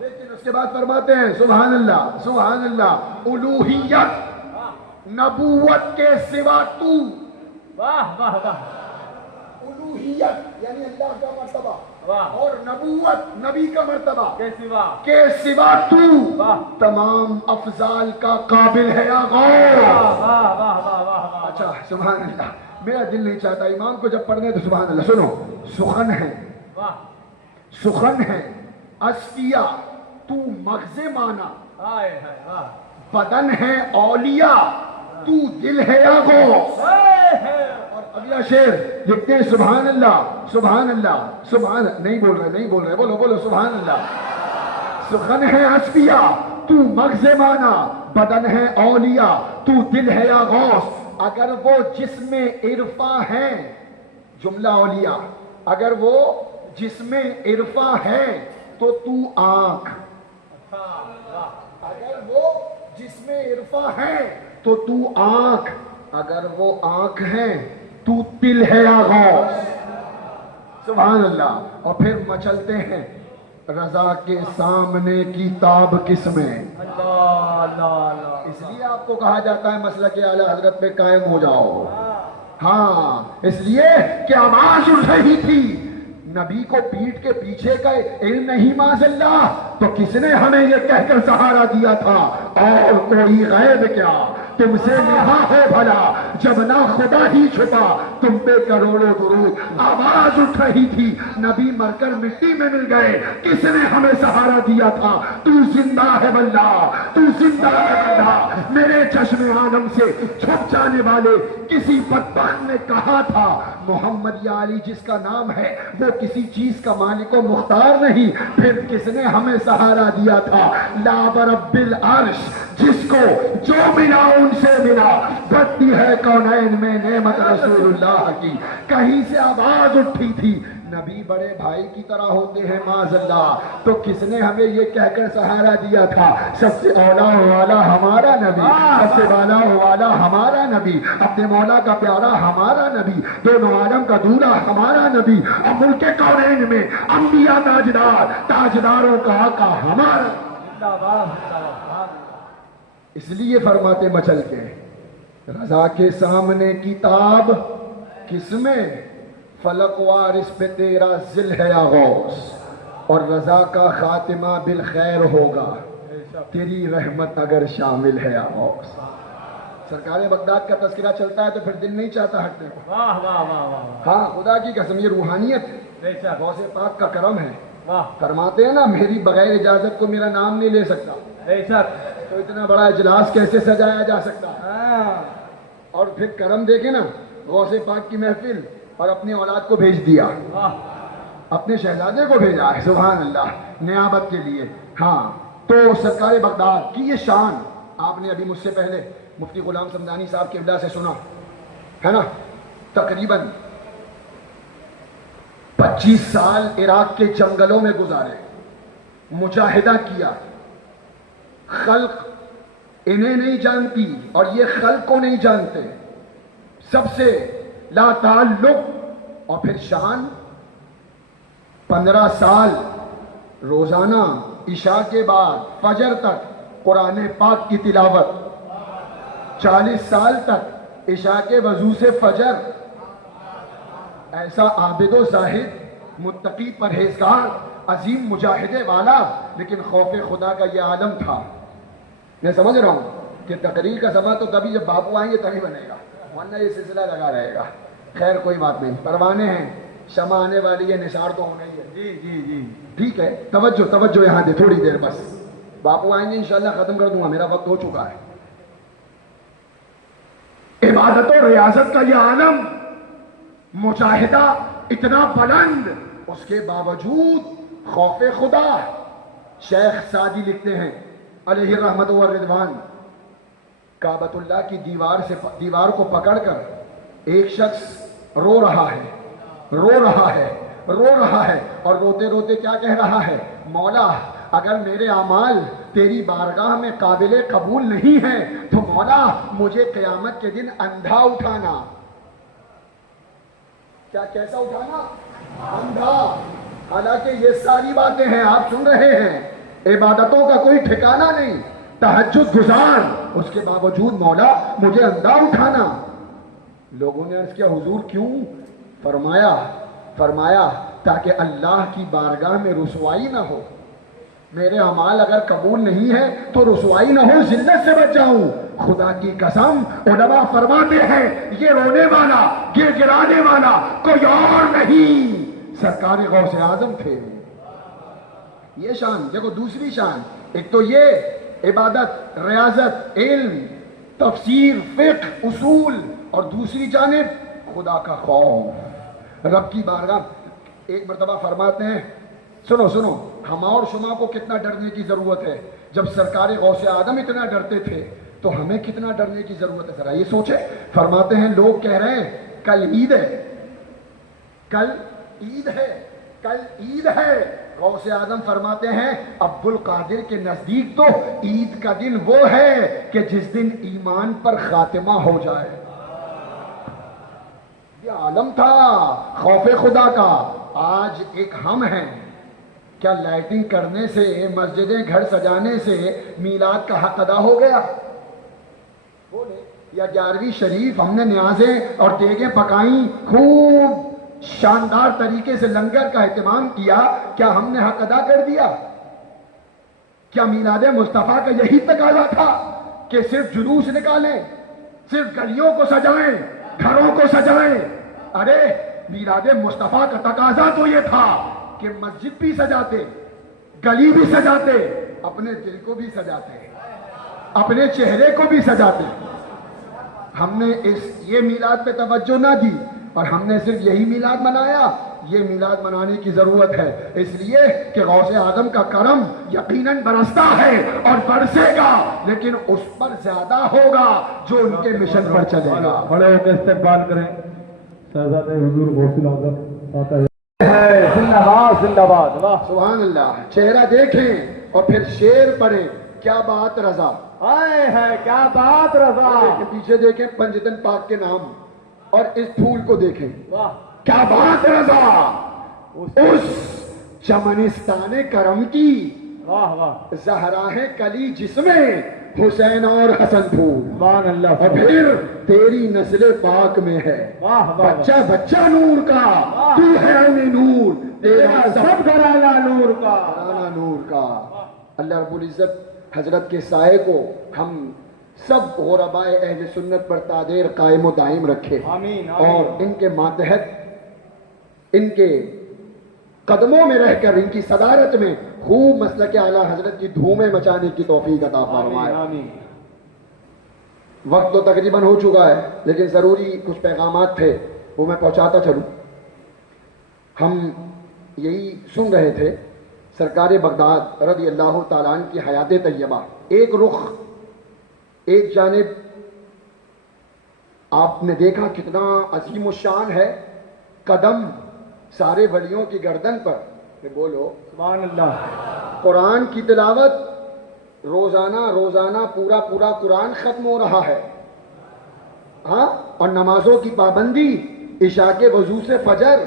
لیکن اس کے بعد فرماتے ہیں سبحان اللہ سبحان اللہ، الوہیت نبوت کے سوا تو، واہ واہ واہ، الوہیت یعنی اللہ کا مرتبہ اور نبوت نبی کا مرتبہ کے سوا تو تمام افضال کا قابل ہے یا غوث۔ اچھا سبحان اللہ، میرا دل نہیں چاہتا امام کو جب پڑھنے تو سبحان اللہ سنو، سخن ہے سخن ہے اصفیہ تو مغز مانا ہائے ہائے واہ بدن ہے اولیاء تو دل ہے یا غوث. اور اگلا شعر لکھتے ہیں سبحان اللہ سبحان اللہ سبحان. نہیں بول رہے بولو بولو سبحان اللہ. سخن ہے اصفیاء تو مغز مانا بدن ہے اولیاء تو دل ہے یا غوث. اگر وہ جسم عرفاں ہیں جملہ اولیاء اگر وہ جسم عرفاں ہے تو آنکھ. اگر وہ جسم عرفاں ہے تو آنکھ. اگر وہ آنکھ ہے تو دل ہے یا غوث. سبحان اللہ. اور پھر مچلتے ہیں رضا کے سامنے کی تاب کس میں. اللہ اللہ اللہ اس لیے آپ کو کہا جاتا ہے مسلک اعلی حضرت پہ قائم ہو جاؤ. ہاں اس لیے کہ آواز اٹھ رہی تھی نبی کو پیٹ کے پیچھے کا علم نہیں معاذ اللہ تو کس نے ہمیں یہ کہہ کر سہارا دیا تھا اور کوئی غیب کیا تم سے نہا ہو بھلا جب نہ خدا ہی چھپا تم پہ کروڑوں درود. آواز اٹھ رہی تھی نبی مر کر مٹی میں مل گئے کس نے ہمیں سہارا دیا تھا. تو زندہ ہے واللہ تو زندہ ہے واللہ. میرے چشم عالم سے چھپ جانے والے کسی بدبخت نے کہا تھا محمد یا علی جس کا نام ہے وہ کسی چیز کا مالک و مختار نہیں. پھر کس نے ہمیں سہارا دیا تھا لا برب العرش جس کو جو ملا ان سے ملا. بڑھتی ہے کونین میں نعمت رسول اللہ کی. کہیں سے آواز اٹھی تھی نبی بڑے بھائی کی طرح ہوتے ہیں معاذ اللہ تو کس نے ہمیں یہ کہہ کر سہارا دیا تھا سب سے اولا والا ہمارا نبی سب سے والا والا ہمارا نبی اپنے مولا کا پیارا ہمارا نبی دونوں عالم کا دولہا ہمارا نبی اور ملک کونین میں انبیاء تاجدار تاجداروں کا آقا ہمارا. اس لیے فرماتے مچل کے رضا کے سامنے کتاب کس میں فلک وارث پہ تیرا ذل ہے یا غوث. اور رضا کا خاتمہ بالخیر ہوگا تیری رحمت اگر شامل ہے یا غوث. سرکار بغداد کا تذکرہ چلتا ہے تو پھر دل نہیں چاہتا ہٹنے کو. واہ واہ واہ واہ ہاں خدا کی قسم یہ روحانیت ہے غوث پاک کا کرم ہے. فرماتے ہیں نا میری بغیر اجازت کو میرا نام نہیں لے سکتا تو اتنا بڑا اجلاس کیسے سجایا جا سکتا. اور پھر کرم دیکھیں نا غوث پاک کی محفل اور اپنی اولاد کو بھیج دیا اپنے شہزادے کو بھیجا ہے سبحان اللہ نیابت کے لیے. ہاں تو سرکار بغداد کی یہ شان آپ نے ابھی مجھ سے پہلے مفتی غلام سمدانی صاحب کے ابلا سے سنا ہے نا. تقریباً 25 سال عراق کے جنگلوں میں گزارے مجاہدہ کیا. خلق انہیں نہیں جانتی اور یہ خلق کو نہیں جانتے سب سے لا تعلق. اور پھر شان 15 سال روزانہ عشاء کے بعد فجر تک قرآن پاک کی تلاوت 40 سال تک عشاء کے وضو سے فجر. ایسا عابد و زاہد متقی پرہیزگار عظیم مجاہدے والا لیکن خوف خدا کا یہ عالم تھا. میں سمجھ رہا ہوں کہ تقریر کا سما تو تبھی جب باپو آئیں گے تبھی بنے گا ورنہ یہ سلسلہ لگا رہے گا. خیر کوئی بات نہیں پروانے ہیں شمع آنے والی ہے نثار تو ہونا ہی ہے. جی ٹھیک ہے توجہ یہاں دے تھوڑی دیر بس باپو آئیں گے انشاءاللہ ختم کر دوں گا میرا وقت ہو چکا ہے. عبادت و ریاضت کا یہ عالم مجاہدہ اتنا بلند اس کے باوجود خوف خدا. شیخ سعدی لکھتے ہیں علیہ رحمت و رضوان کعبۃ اللہ کی دیوار کو پکڑ کر ایک شخص رو رہا ہے اور روتے روتے کیا کہہ رہا ہے مولا اگر میرے اعمال تیری بارگاہ میں قابل قبول نہیں ہیں تو مولا مجھے قیامت کے دن اندھا اٹھانا. کیسا اٹھانا اندھا. حالانکہ یہ ساری باتیں ہیں آپ سن رہے ہیں عبادتوں کا کوئی ٹھکانہ نہیں تہجد گزار اس کے باوجود مولا مجھے اندھا اٹھانا. لوگوں نے عرض کیا حضور کیوں؟ فرمایا تاکہ اللہ کی بارگاہ میں رسوائی نہ ہو. میرے اعمال اگر قبول نہیں ہے تو رسوائی نہ ہو ذلت سے بچ جاؤں. خدا کی قسم علماء فرماتے ہیں یہ رونے والا یہ گرانے والا کوئی اور نہیں سرکار غوث اعظم تھے. یہ شان دیکھو دوسری شان ایک تو یہ عبادت، ریاضت، علم، تفسیر، فقہ، اصول، اور دوسری جانب خدا کا خوف، رب کی بارگاہ۔ ایک مرتبہ فرماتے ہیں، سنو سنو، ہم اور شما کو کتنا ڈرنے کی ضرورت ہے؟ جب سرکار غوث اعظم اتنا ڈرتے تھے تو ہمیں کتنا ڈرنے کی ضرورت ہے؟ ذرا یہ سوچیں۔ فرماتے ہیں لوگ کہہ رہے ہیں کل عید ہے، کل عید ہے، کل عید ہے۔ غوث اعظم فرماتے ہیں عبد القادر کے نزدیک تو عید کا دن وہ ہے کہ جس دن ایمان پر خاتمہ ہو جائے۔ یہ عالم تھا خوف خدا کا۔ آج ایک ہم ہیں، کیا لائٹنگ کرنے سے، مسجدیں گھر سجانے سے میلاد کا حق ادا ہو گیا؟ بولے، یا 11ویں شریف ہم نے نیازیں اور دیگیں پکائیں، خوب شاندار طریقے سے لنگر کا اہتمام کیا، کیا ہم نے حق ادا کر دیا؟ کیا میلاد مصطفیٰ کا یہی تقاضا تھا کہ صرف جلوس نکالیں، صرف گلیوں کو سجائیں، گھروں کو سجائیں؟ ارے میلاد مصطفیٰ کا تقاضا تو یہ تھا کہ مسجد بھی سجاتے، گلی بھی سجاتے، اپنے دل کو بھی سجاتے، اپنے چہرے کو بھی سجاتے۔ ہم نے یہ میلاد پہ توجہ نہ دی اور ہم نے صرف یہی میلاد منایا۔ یہ میلاد منانے کی ضرورت ہے، اس لیے کہ غوث اعظم کا کرم یقیناً برستا ہے اور برسے گا، لیکن اس پر زیادہ ہوگا جو ان کے مشن پر چلے گا۔ بڑے ہو کے استقبال کریں شہزادے حضور غوث الاعظم زندہ باد زندہ باد۔ واہ سبحان اللہ۔ چہرہ دیکھیں اور پھر شعر پڑھیں، کیا بات رضا، آئے ہے کیا بات رضا۔ پیچھے دیکھیں پنجتن پاک کے نام اور اس پھول کو دیکھیں، واہ کیا بات رضا، اس چمنستان کرم کی واہ واہ زہرا ہے کلی جس میں حسین اور حسن پھول، سبحان اللہ۔ اور پھر تیری نسل پاک میں ہے واہ واہ بچہ بچہ نور کا، تو ہے عین نور، تیرا سب گھرانہ نور کا۔ گھرانہ نور کا۔ اللہ رب العزت حضرت کے سائے کو ہم سب غرباء اہل سنت پر تادیر قائم و دائم رکھے، آمین آمین۔ اور ان کے ماتحت، ان کے قدموں میں رہ کر، ان کی صدارت میں خوب مسلک اعلیٰ حضرت کی دھومیں مچانے کی توفیق عطا فرمائے۔ آمین۔ وقت تو تقریباً ہو چکا ہے، لیکن ضروری کچھ پیغامات تھے وہ میں پہنچاتا چلوں۔ ہم یہی سن رہے تھے سرکار بغداد رضی اللہ تعالیٰ عنہ کی حیات طیبہ، ایک رخ، ایک جانب آپ نے دیکھا کتنا عظیم الشان ہے، قدم سارے ولیوں کی گردن پر، بولو سبحان اللہ۔ قرآن کی تلاوت، روزانہ روزانہ پورا پورا قرآن ختم ہو رہا ہے، ہاں، اور نمازوں کی پابندی، عشاء کے وضو سے فجر،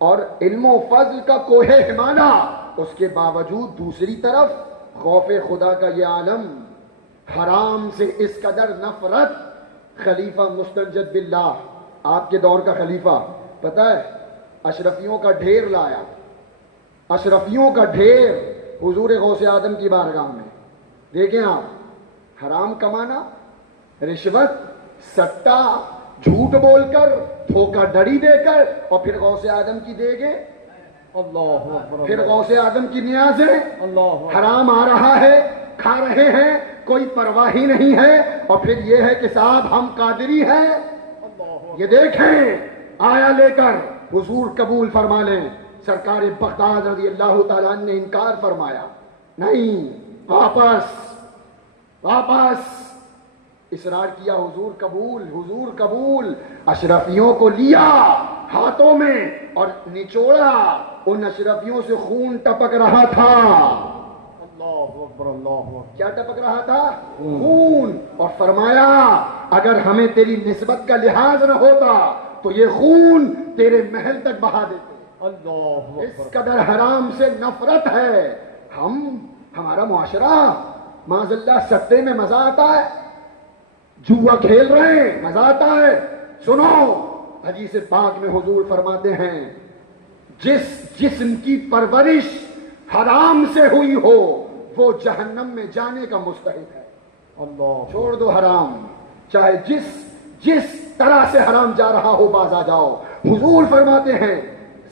اور علم و فضل کا کوہ ہمانہ، اس کے باوجود دوسری طرف خوف خدا کا یہ عالم، حرام سے اس قدر نفرت۔ خلیفہ مستنجد باللہ، آپ کے دور کا خلیفہ، پتہ ہے اشرفیوں کا ڈھیر لایا، اشرفیوں کا ڈھیر حضور غوث اعظم کی بارگاہ میں۔ دیکھیں آپ، حرام کمانا، رشوت، سٹا، جھوٹ بول کر، دھوکہ دڑی دے کر، اور پھر غوث اعظم کی دیگیں، اللہ اکبر، پھر غوث اعظم کی نیازیں، اللہ اکبر۔ حرام آ رہا ہے، کھا رہے ہیں، کوئی پرواہ ہی نہیں ہے، اور پھر یہ ہے کہ صاحب ہم قادری ہیں۔ یہ دیکھیں، آیا لے کر حضور قبول فرما لیں۔ سرکار بغداد رضی اللہ تعالیٰ عنہ نے انکار فرمایا، نہیں، واپس اصرار کیا، حضور قبول، حضور قبول۔ اشرفیوں کو لیا ہاتھوں میں اور نچوڑا، ان اشرفیوں سے خون ٹپک رہا تھا۔ اللہ اکبر، اللہ اکبر۔ کیا ٹپک رہا تھا؟ خون۔ اور فرمایا اگر ہمیں تیری نسبت کا لحاظ نہ ہوتا تو یہ خون تیرے محل تک بہا دیتے۔ اللہ اس اکبر۔ قدر حرام سے نفرت ہے۔ ہمارا معاشرہ معاذ اللہ ستے میں مزہ آتا ہے، جوا کھیل رہے ہیں مزہ آتا ہے۔ سنو، حدیث پاک میں حضور فرماتے ہیں جس جسم کی پرورش حرام سے ہوئی ہو وہ جہنم میں جانے کا مستحق ہے۔ اللہ چھوڑ دو حرام، چاہے جس طرح سے حرام جا رہا ہو باز آ جاؤ۔ حضور فرماتے ہیں،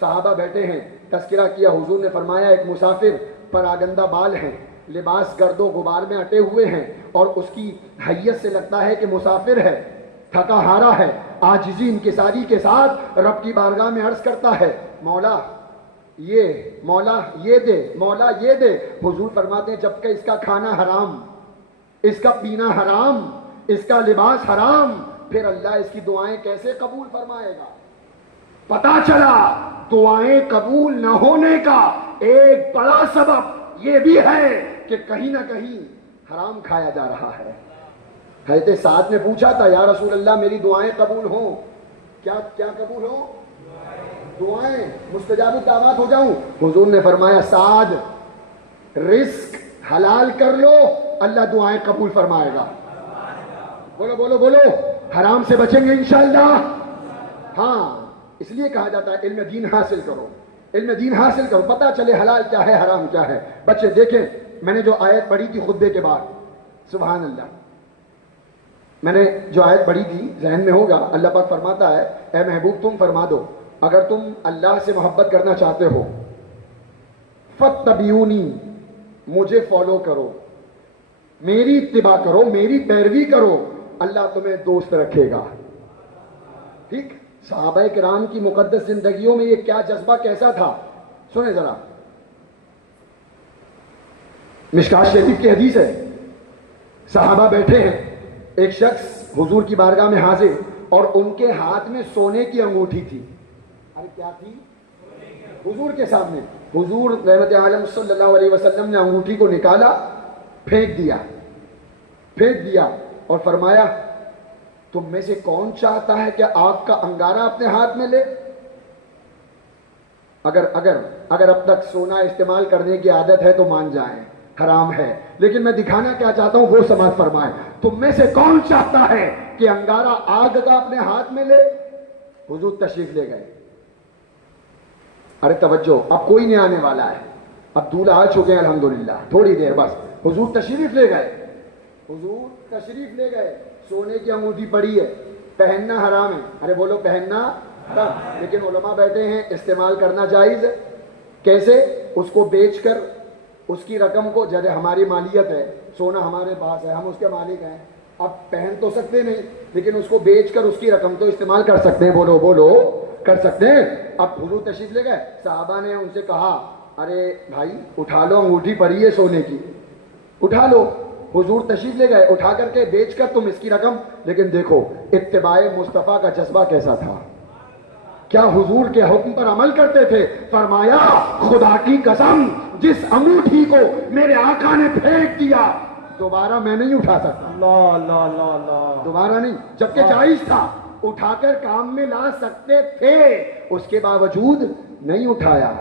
صحابہ بیٹھے ہیں، تذکرہ کیا، حضور نے فرمایا ایک مسافر پراگندہ بال ہیں، لباس گرد و غبار میں اٹے ہوئے ہیں اور اس کی حیت سے لگتا ہے کہ مسافر ہے، تھکا ہارا ہے، عاجزی انکساری کے ساتھ رب کی بارگاہ میں عرض کرتا ہے مولا یہ دے، مولا یہ دے. حضور فرماتے ہیں جب کہ اس کا کھانا حرام، اس کا پینا حرام، اس کا لباس حرام، پھر اللہ اس کی دعائیں کیسے قبول فرمائے گا؟ پتا چلا دعائیں قبول نہ ہونے کا ایک بڑا سبب یہ بھی ہے کہ کہیں نہ کہیں حرام کھایا جا رہا ہے. حضرت سعد نے پوچھا تھا یا رسول اللہ میری دعائیں قبول ہوں؟ کیا قبول ہوں؟ دعائیں مستجاب الدعوات ہو جاؤں؟ حضور نے فرمایا سعد رزق حلال کر لو، اللہ دعائیں قبول فرمائے گا. بولو بولو بولو، حرام سے بچیں گے انشاءاللہ. ہاں اس لیے کہا جاتا ہے علم دین حاصل کرو، علم دین حاصل کرو، پتہ چلے حلال کیا ہے حرام کیا ہے. بچے دیکھیں میں نے جو آیت پڑھی تھی خطبے کے بعد، سبحان اللہ، میں نے جو آیت پڑھی تھی ذہن میں ہوگا. اللہ پاک فرماتا ہے اے محبوب تم فرما دو اگر تم اللہ سے محبت کرنا چاہتے ہو فاتبعونی، مجھے فالو کرو، میری اتباع کرو، میری پیروی کرو، اللہ تمہیں دوست رکھے گا. ٹھیک، صحابہ کرام کی مقدس زندگیوں میں یہ کیا جذبہ کیسا تھا سنیں ذرا. مشکات شریف کی حدیث ہے، صحابہ بیٹھے ہیں، ایک شخص حضور کی بارگاہ میں حاضر اور ان کے ہاتھ میں سونے کی انگوٹھی تھی. ارے کیا تھی؟ حضور کے سامنے. حضور رحمت عالم صلی اللہ علیہ وسلم نے انگوٹھی کو نکالا، پھینک دیا اور فرمایا تم میں سے کون چاہتا ہے کہ آگ کا انگارہ اپنے ہاتھ میں لے؟ اگر اب تک سونا استعمال کرنے کی عادت ہے تو مان جائیں حرام ہے، لیکن میں دکھانا کیا چاہتا ہوں وہ سمجھ فرمائیں. تم میں سے کون چاہتا ہے کہ انگارہ آگ کا اپنے ہاتھ میں لے؟ حضور تشریف لے گئے. ارے توجہ، اب کوئی نہیں آنے والا ہے، اب دولہا آ چکے ہیں الحمدللہ، تھوڑی دیر بس. حضور تشریف لے گئے، سونے کی انگوٹھی پڑی ہے، پہننا حرام ہے. ارے بولو پہننا حرام، لیکن علماء بیٹھے ہیں استعمال کرنا جائز ہے. کیسے؟ اس کو بیچ کر اس کی رقم کو، جیسے ہماری مالیت ہے، سونا ہمارے پاس ہے، ہم اس کے مالک ہیں، اب پہن تو سکتے نہیں لیکن اس کو بیچ کر اس کی رقم تو استعمال کر سکتے ہیں. بولو بولو کر سکتے ہیں. اب حضور تشریف لے گئے، صحابہ نے ان سے کہا ارے بھائی اٹھا لو، انگوٹھی پڑی ہے سونے کی، اٹھا لو. حضور تشریف لے گئے، اٹھا کر کے بیچ کر تم اس کی رقم. لیکن دیکھو اتباع مصطفیٰ کا جذبہ کیسا تھا، کیا حضور کے حکم پر عمل کرتے تھے. فرمایا خدا کی قسم جس انگوٹھی کو میرے آقا نے پھینک دیا دوبارہ میں نہیں اٹھا سکتا. اللہ اللہ اللہ اللہ. دوبارہ نہیں، جبکہ جائز تھا، اٹھا کر کام میں لا سکتے تھے، اس کے باوجود نہیں اٹھایا.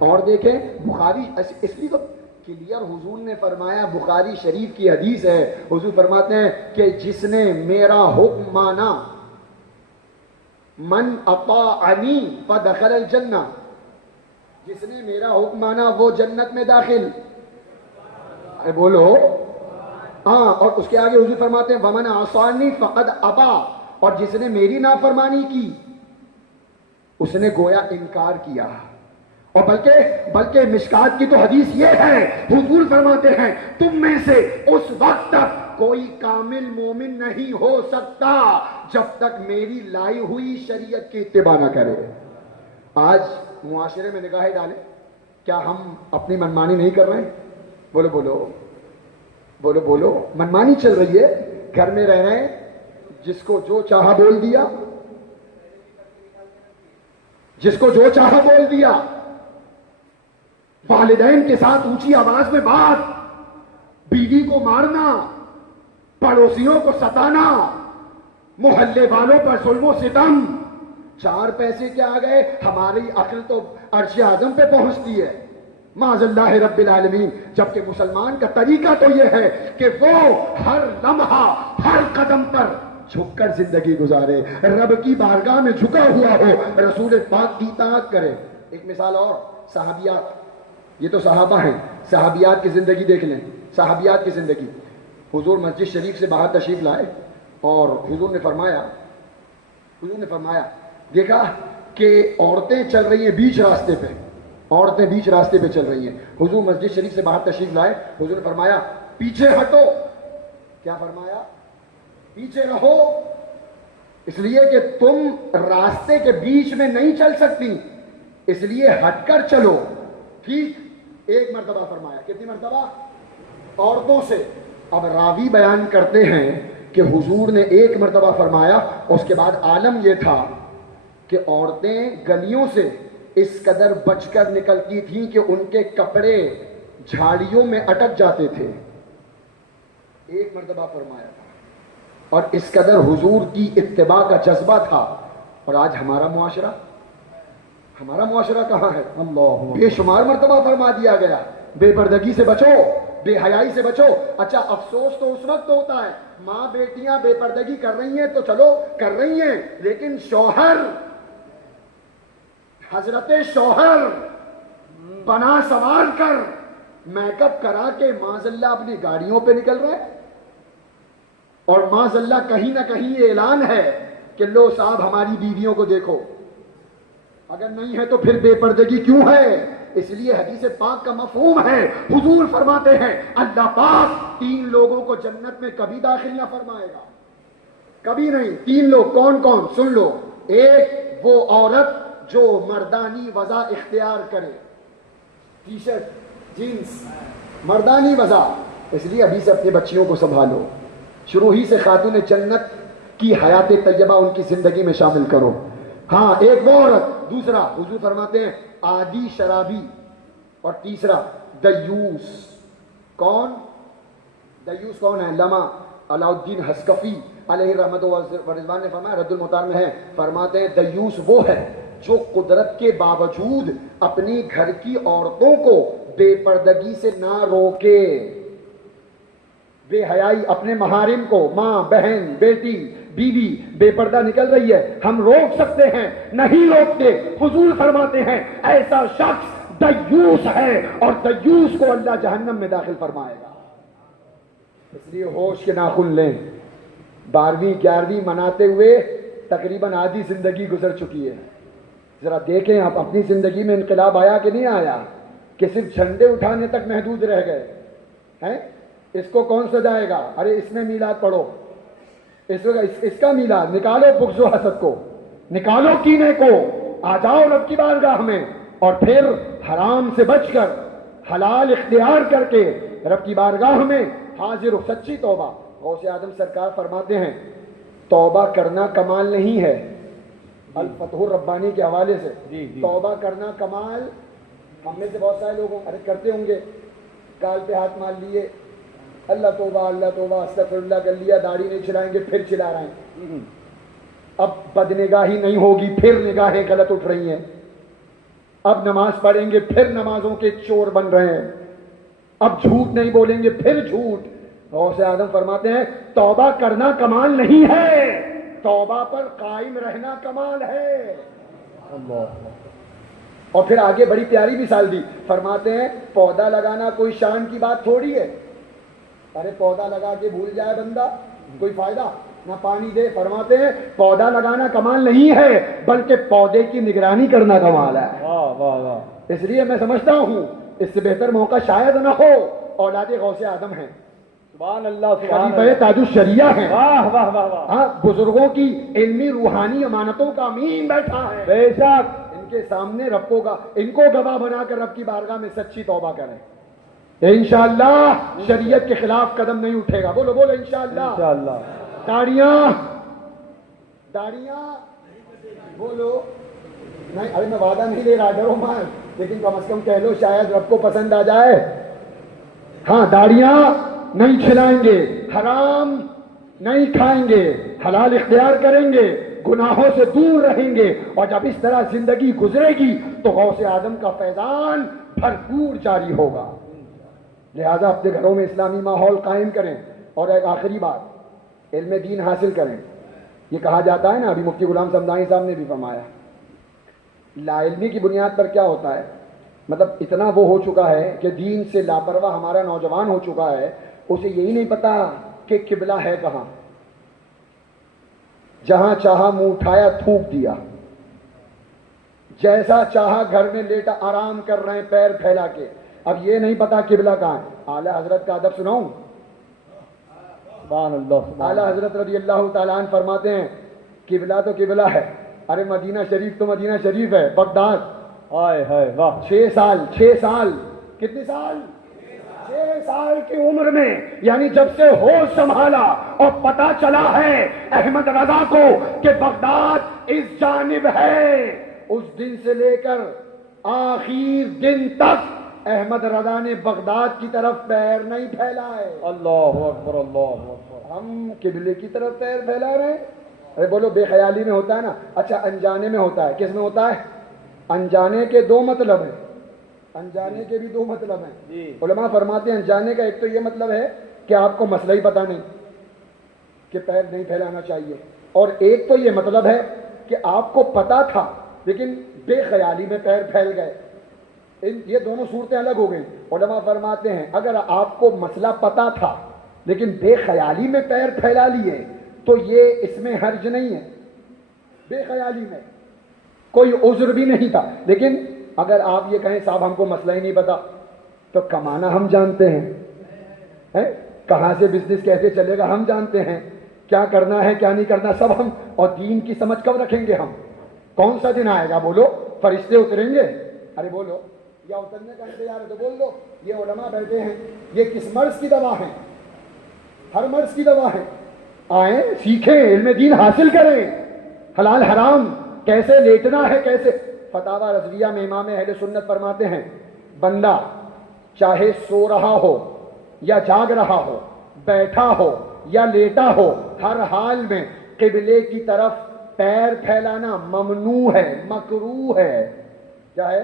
اور دیکھیں بخاری، اس لیے تو کلیئر حضور نے فرمایا، بخاری شریف کی حدیث ہے، حضور فرماتے ہیں کہ جس نے میرا حکم مانا، من اطاعنی فدخل الجنہ، جس نے میرا حکم مانا وہ جنت میں داخل. اے بولو ہاں. اور اس کے آگے حضور فرماتے ہیں ومن عصانی فقد ابا، اور جس نے میری نافرمانی کی اس نے گویا انکار کیا. اور بلکہ مشکات کی تو حدیث یہ ہے، حضور فرماتے ہیں تم میں سے اس وقت تک کوئی کامل مومن نہیں ہو سکتا جب تک میری لائی ہوئی شریعت کی اتباع نہ کرے. آج معاشرے میں نگاہیں ڈالیں، کیا ہم اپنی منمانی نہیں کر رہے ہیں؟ بولو بولو بولو بولو. منمانی چل رہی ہے، گھر میں رہ رہے ہیں، جس کو جو چاہا بول دیا، والدین کے ساتھ اونچی آواز میں بات، بیوی کو مارنا، پڑوسیوں کو ستانا، محلے والوں پر ظلم و ستم. 4 پیسے کیا آ گئے، ہماری عقل تو عرش اعظم پہ پہنچتی ہے، معاذ اللہ رب العالمین. جبکہ مسلمان کا طریقہ تو یہ ہے کہ وہ ہر لمحہ ہر قدم پر جھک کر زندگی گزارے، رب کی بارگاہ میں جھکا ہوا ہو، رسول پاک کی اطاعت کرے. ایک مثال اور، صحابیات، یہ تو صحابہ ہیں، صحابیات کی زندگی دیکھ لیں. صحابیات کی زندگی، حضور مسجد شریف سے باہر تشریف لائے اور حضور نے فرمایا دیکھا کہ عورتیں چل رہی ہیں بیچ راستے پہ، عورتیں بیچ راستے پہ چل رہی ہیں. حضور مسجد شریف سے باہر تشریف لائے. حضور نے فرمایا پیچھے ہٹو. کیا فرمایا؟ پیچھے رہو. اس لیے کہ تم راستے کے بیچ میں نہیں چل سکتی, اس لیے ہٹ کر چلو. ٹھیک, ایک مرتبہ فرمایا. کتنی مرتبہ؟ عورتوں سے. اب راوی بیان کرتے ہیں کہ حضور نے ایک مرتبہ فرمایا, اس کے بعد عالم یہ تھا کہ عورتیں گلیوں سے اس قدر بچ کر نکلتی تھیں کہ ان کے کپڑے جھاڑیوں میں اٹک جاتے تھے. ایک مرتبہ فرمایا تھا. اور اس قدر حضور کی اتباع کا جذبہ تھا. اور آج ہمارا معاشرہ کہاں ہے؟ اللہ بے شمار مرتبہ فرما دیا گیا بے پردگی سے بچو, بے حیائی سے بچو. اچھا افسوس تو اس وقت ہوتا ہے ماں بیٹیاں بے پردگی کر رہی ہیں تو چلو کر رہی ہیں, لیکن شوہر, حضرت شوہر بنا سوار کر میک اپ کرا کے معاذ اللہ اپنی گاڑیوں پہ نکل رہے ہیں. اور معاذ اللہ کہیں نہ کہیں یہ اعلان ہے کہ لو صاحب ہماری بیویوں کو دیکھو. اگر نہیں ہے تو پھر بے پردگی کیوں ہے؟ اس لیے حدیث پاک کا مفہوم ہے, حضور فرماتے ہیں اللہ پاک 3 لوگوں کو جنت میں کبھی داخل نہ فرمائے گا, کبھی نہیں. 3 لوگ کون کون؟ سن لو. ایک وہ عورت جو مردانی وضع اختیار کرے, ٹی شرٹ جینس مردانی وضع. اس لیے ابھی سے اپنے بچیوں کو سنبھالو, شروع ہی سے خاتون جنت کی حیات طیبہ ان کی زندگی میں شامل کرو. ہاں, ایک وہ عورت. دوسرا حضور فرماتے ہیں عادی شرابی. اور تیسرا دیوس. کون دیوس کون ہے؟ علامہ علاء الدین حسکفی علیہ رحمت و رضوان نے فرمایا, رد المطار میں ہے, فرماتے ہیں دیوس وہ ہے جو قدرت کے باوجود اپنی گھر کی عورتوں کو بے پردگی سے نہ روکے. بے حیائی اپنے محارم کو, ماں بہن بیٹی بیوی بے پردہ نکل رہی ہے, ہم روک سکتے ہیں, نہیں روکتے. حضور فرماتے ہیں ایسا شخص دیوس ہے اور دیوس کو اللہ جہنم میں داخل فرمائے گا. اس لیے ہوش کے ناخن لیں. 12ویں 11ویں مناتے ہوئے تقریباً آدھی زندگی گزر چکی ہے. ذرا دیکھیں آپ اپنی زندگی میں انقلاب آیا کہ نہیں آیا, کہ صرف جھنڈے اٹھانے تک محدود رہ گئے ہیں. اس کو کون سجائے گا؟ ارے اس میں میلاد پڑھو, اس کا میلاد نکالو, بغض و حسد کو نکالو, کینے کو. آ جاؤ رب کی بارگاہ میں اور پھر حرام سے بچ کر حلال اختیار کر کے رب کی بارگاہ میں حاضر و سچی توبہ. غوث اعظم سرکار فرماتے ہیں توبہ کرنا کمال نہیں ہے. الفتح الربانی کے حوالے سے توبہ کرنا کمال, ہم میں سے بہت سارے لوگ ارے کرتے ہوں گے, گال پہ ہاتھ مار لیے, اللہ توبہ استغفر اللہ کر لیا, داڑھی نہیں چلائیں گے پھر چلا رہے ہیں. اب بدنگاہی نہیں ہوگی پھر نگاہیں غلط اٹھ رہی ہیں. اب نماز پڑھیں گے پھر نمازوں کے چور بن رہے ہیں. اب جھوٹ نہیں بولیں گے پھر جھوٹ. غوث اعظم فرماتے ہیں توبہ کرنا کمال نہیں ہے, توبہ پر قائم رہنا کمال ہے. اور پھر آگے بڑی پیاری مثال دی, فرماتے ہیں پودا لگانا کوئی شان کی بات تھوڑی ہے. ارے پودا لگا کے بھول جائے بندہ, کوئی فائدہ نہ پانی دے. فرماتے ہیں پودا لگانا کمال نہیں ہے بلکہ پودے کی نگرانی کرنا کمال ہے. اس لیے میں سمجھتا ہوں اس سے بہتر موقع شاید نہ ہو. اولاد غوث اعظم ہیں, سبحان اللہ, خلیفہ تاج الشریعہ ہیں, واہ واہ واہ واہ, ہاں بزرگوں کی علمی روحانی امانتوں کا امین بیٹھا ہے. بے شک ان کے سامنے رب کو ان کو گواہ بنا کر رب کی بارگاہ میں سچی توبہ کریں. انشاءاللہ شریعت کے خلاف قدم نہیں اٹھے گا. بولو بولو انشاءاللہ. انشاءاللہ. داڑیاں بولو نہیں. ارے میں وعدہ نہیں لے رہا, ڈرو مت, لیکن کم از کم کہہ لو شاید رب کو پسند آ جائے. ہاں داڑیاں نہیں چھلائیں گے, حرام نہیں کھائیں گے, حلال اختیار کریں گے, گناہوں سے دور رہیں گے. اور جب اس طرح زندگی گزرے گی تو غوث اعظم کا فیضان بھرپور جاری ہوگا. لہذا اپنے گھروں میں اسلامی ماحول قائم کریں. اور ایک آخری بات, علم دین حاصل کریں. یہ کہا جاتا ہے نا, ابھی مفتی غلام صمدانی صاحب نے بھی فرمایا, لا علمی کی بنیاد پر کیا ہوتا ہے, مطلب اتنا وہ ہو چکا ہے کہ دین سے لاپرواہ ہمارا نوجوان ہو چکا ہے, اسے یہی نہیں پتا کہ قبلہ ہے کہاں. جہاں چاہا منہ اٹھایا تھوک دیا. جیسا چاہا گھر میں لیٹا آرام کر رہے ہیں پیر پھیلا کے. اب یہ نہیں پتا قبلہ کہاں ہے. اعلیٰ حضرت کا ادب سناؤں؟ سبحان اللہ. اعلیٰ حضرت رضی اللہ تعالیٰ عنہ فرماتے ہیں قبلہ تو قبلہ ہے، ارے مدینہ شریف تو مدینہ شریف ہے، بغداد ہائے ہائے واہ. 6 سال کتنے سال؟ 6 سال کی عمر میں، یعنی جب سے ہوش سنبھالا اور پتا چلا ہے احمد رضا کو کہ بغداد اس جانب ہے، اس دن سے لے کر آخر دن تک احمد رضا نے بغداد کی طرف پیر نہیں پھیلائے. اللہ اکبر اللہ اکبر. ہم قبلے کی طرف پیر پھیلا رہے ہیں. ارے بولو بے خیالی میں ہوتا ہے نا. اچھا انجانے میں ہوتا ہے، کس میں ہوتا ہے؟ انجانے کے 2 مطلب ہیں، انجانے کے بھی 2 مطلب ہیں. جی. علماء فرماتے ہیں انجانے کا ایک تو یہ مطلب ہے کہ آپ کو مسئلہ ہی پتہ نہیں کہ پیر نہیں پھیلانا چاہیے، اور ایک تو یہ مطلب ہے کہ آپ کو پتہ تھا لیکن بے خیالی میں پیر پھیل گئے. یہ دونوں صورتیں الگ ہو گئیں. علماء فرماتے ہیں اگر آپ کو مسئلہ پتہ تھا لیکن بے خیالی میں پیر پھیلا لیے تو یہ اس میں حرج نہیں ہے. بے خیالی میں کوئی عذر بھی نہیں تھا. لیکن اگر آپ یہ کہیں صاحب ہم کو مسئلہ ہی نہیں پتا، تو کمانا ہم جانتے ہیں، کہاں سے بزنس کیسے چلے گا ہم جانتے ہیں، کیا کرنا ہے کیا نہیں کرنا سب ہم. اور دین کی سمجھ کب رکھیں گے ہم؟ کون سا دن آئے گا بولو؟ فرشتے اتریں گے؟ ارے بولو، یا اترنے کا انتظار ہے تو بول دو. یہ علماء بیٹھے ہیں، یہ کس مرض کی دوا ہے؟ ہر مرض کی دوا ہے. آئیں سیکھیں، علم دین حاصل کریں، حلال حرام کیسے لیٹنا ہے کیسے. فتاوی رضویہ میں امام اہل سنت فرماتے ہیں بندہ چاہے سو رہا ہو یا جاگ رہا ہو، بیٹھا ہو یا لیٹا ہو، ہر حال میں قبلے کی طرف پیر پھیلانا ممنوع ہے، مکروہ ہے. کیا ہے؟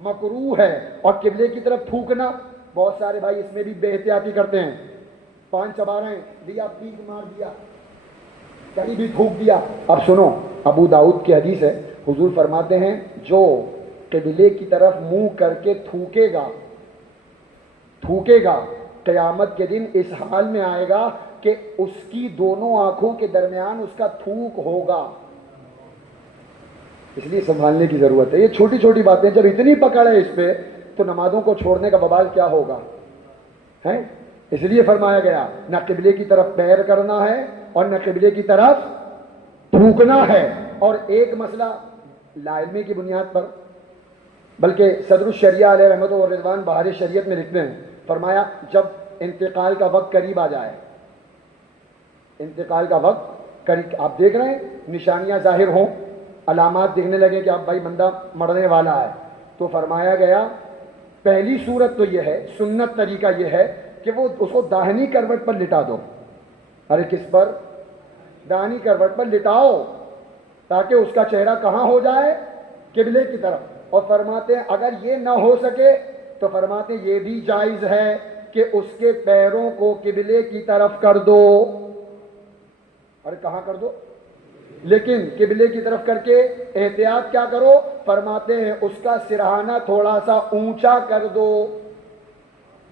مکروہ ہے. اور قبلے کی طرف تھوکنا، بہت سارے بھائی اس میں بھی بے احتیاطی کرتے ہیں. پان چبا رہے ہیں، دیا پیک مار دیا، کہیں بھی تھوک دیا. اب سنو، ابو داؤد کی حدیث ہے، حضور فرماتے ہیں جو قبلے کی طرف منہ کر کے تھوکے گا قیامت کے دن اس حال میں آئے گا کہ اس کی دونوں آنکھوں کے درمیان اس کا تھوک ہوگا. اس لیے سنبھالنے کی ضرورت ہے. یہ چھوٹی چھوٹی باتیں جب اتنی پکڑ ہے اس پہ تو نمازوں کو چھوڑنے کا وبال کیا ہوگا ہے. اس لیے فرمایا گیا نہ قبلے کی طرف پیر کرنا ہے اور نہ قبلے کی طرف تھوکنا ہے. اور ایک مسئلہ لا علمی کی بنیاد پر، بلکہ صدر الشریعہ علیہ رحمت و رضوان بہار شریعت میں لکھتے ہیں، فرمایا جب انتقال کا وقت قریب آ جائے، انتقال کا وقت قریب، آپ دیکھ رہے ہیں نشانیاں ظاہر ہوں، علامات دیکھنے لگے کہ اب بھائی بندہ مرنے والا ہے، تو فرمایا گیا پہلی صورت تو یہ ہے، سنت طریقہ یہ ہے کہ وہ اس کو داہنی کروٹ پر لٹا دو. ارے کس پر؟ داہنی کروٹ پر لٹاؤ تاکہ اس کا چہرہ کہاں ہو جائے؟ قبلے کی طرف. اور فرماتے ہیں اگر یہ نہ ہو سکے تو فرماتے ہیں یہ بھی جائز ہے کہ اس کے پیروں کو قبلے کی طرف کر دو. ارے کہاں کر دو؟ لیکن قبلے کی طرف کر کے احتیاط کیا کرو؟ فرماتے ہیں اس کا سرہانہ تھوڑا سا اونچا کر دو.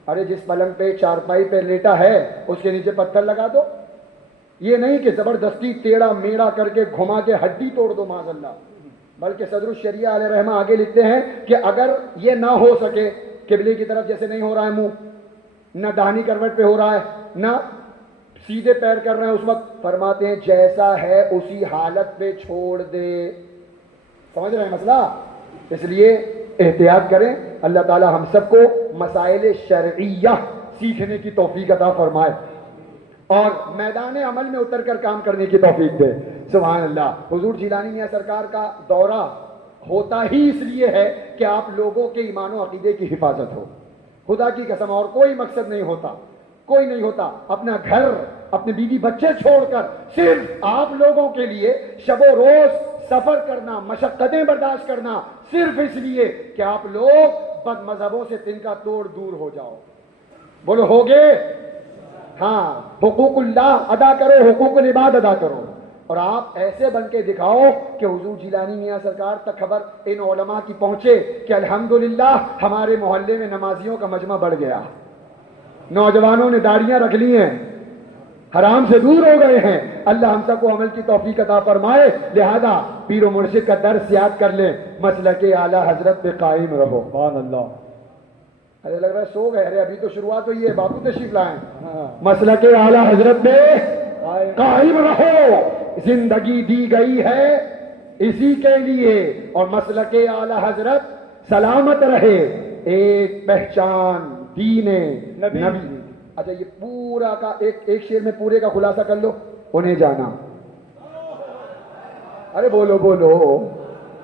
ارے جس پلنگ پہ چارپائی پہ لیٹا ہے اس کے نیچے پتھر لگا دو. یہ نہیں کہ زبردستی ٹیڑھا میڑا کر کے گھما کے ہڈی توڑ دو معاذ اللہ. بلکہ صدر الشریعہ علیہ رحمہ آگے لکھتے ہیں کہ اگر یہ نہ ہو سکے، قبلے کی طرف جیسے نہیں ہو رہا ہے منہ، نہ داہنی کروٹ پہ ہو رہا ہے، نہ سیدھے پیر کر رہے ہیں اس وقت، فرماتے ہیں جیسا ہے اسی حالت پہ چھوڑ دے. سمجھ رہے ہیں مسئلہ؟ اس لیے احتیاط کریں. اللہ تعالی ہم سب کو مسائل شرعیہ سیکھنے کی توفیق عطا فرمائے اور میدان عمل میں اتر کر کام کرنے کی توفیق دے. سبحان اللہ. حضور جیلانی میاں سرکار کا دورہ ہوتا ہی اس لیے ہے کہ آپ لوگوں کے ایمان و عقیدے کی حفاظت ہو. خدا کی قسم اور کوئی مقصد نہیں ہوتا، کوئی نہیں ہوتا. اپنا گھر، اپنے بیوی بچے چھوڑ کر صرف آپ لوگوں کے لیے شب و روز سفر کرنا، مشقتیں برداشت کرنا، صرف اس لیے کہ آپ لوگ بد مذہبوں سے تنکا توڑ دور ہو جاؤ. بولو ہوگے؟ ہاں. حقوق اللہ ادا کرو، حقوق العباد ادا کرو. اور آپ ایسے بن کے دکھاؤ کہ حضور جیلانی میاں سرکار تک خبر ان علماء کی پہنچے کہ الحمدللہ ہمارے محلے میں نمازیوں کا مجمع بڑھ گیا، نوجوانوں نے داڑیاں رکھ لی ہیں، حرام سے دور ہو گئے ہیں. اللہ ہم سب کو عمل کی توفیق عطا فرمائے. لہذا پیر و مرشد کا درس یاد کر لیں, مسلک اعلیٰ حضرت پہ قائم رہو. سبحان اللہ. ارے لگ رہا ہے سو گئے. ارے ابھی تو شروعات ہوئی ہے, باپو تشریف لائیں. مسلک اعلیٰ حضرت پہ قائم رہو. زندگی دی گئی ہے اسی کے لیے, اور مسلک اعلیٰ حضرت سلامت رہے. ایک پہچان دین نبی. اچھا یہ پورا کا ایک شعر میں پورے کا خلاصہ کر لو. انہیں جانا. ارے بولو بولو.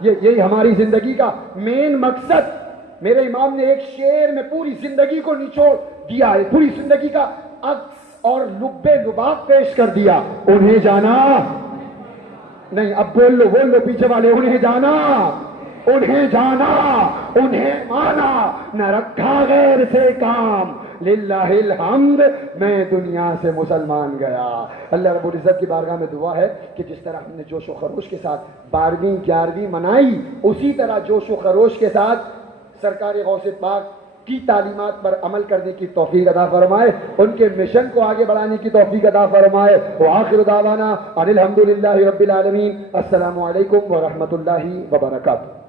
یہی ہماری زندگی کا مین مقصد. میرے امام نے ایک شعر میں پوری زندگی کو نچوڑ دیا ہے, پوری زندگی کا عکس اور لبے لباب پیش کر دیا. انہیں جانا نہیں, اب بول لو پیچھے والے. انہیں جانا, انہیں جانا, انہیں مانا, نہ رکھا غیر سے کام. للہ الحمد میں دنیا سے مسلمان گیا. اللہ رب العزت کی بارگاہ میں دعا ہے کہ جس طرح ہم نے جوش و خروش کے ساتھ 12ویں 11ویں منائی, اسی طرح جوش و خروش کے ساتھ سرکار غوث پاک کی تعلیمات پر عمل کرنے کی توفیق عطا فرمائے, ان کے مشن کو آگے بڑھانے کی توفیق عطا فرمائے. وآخر دعوانا ان الحمدللہ رب العالمین. السلام علیکم ورحمۃ اللہ وبرکاتہ.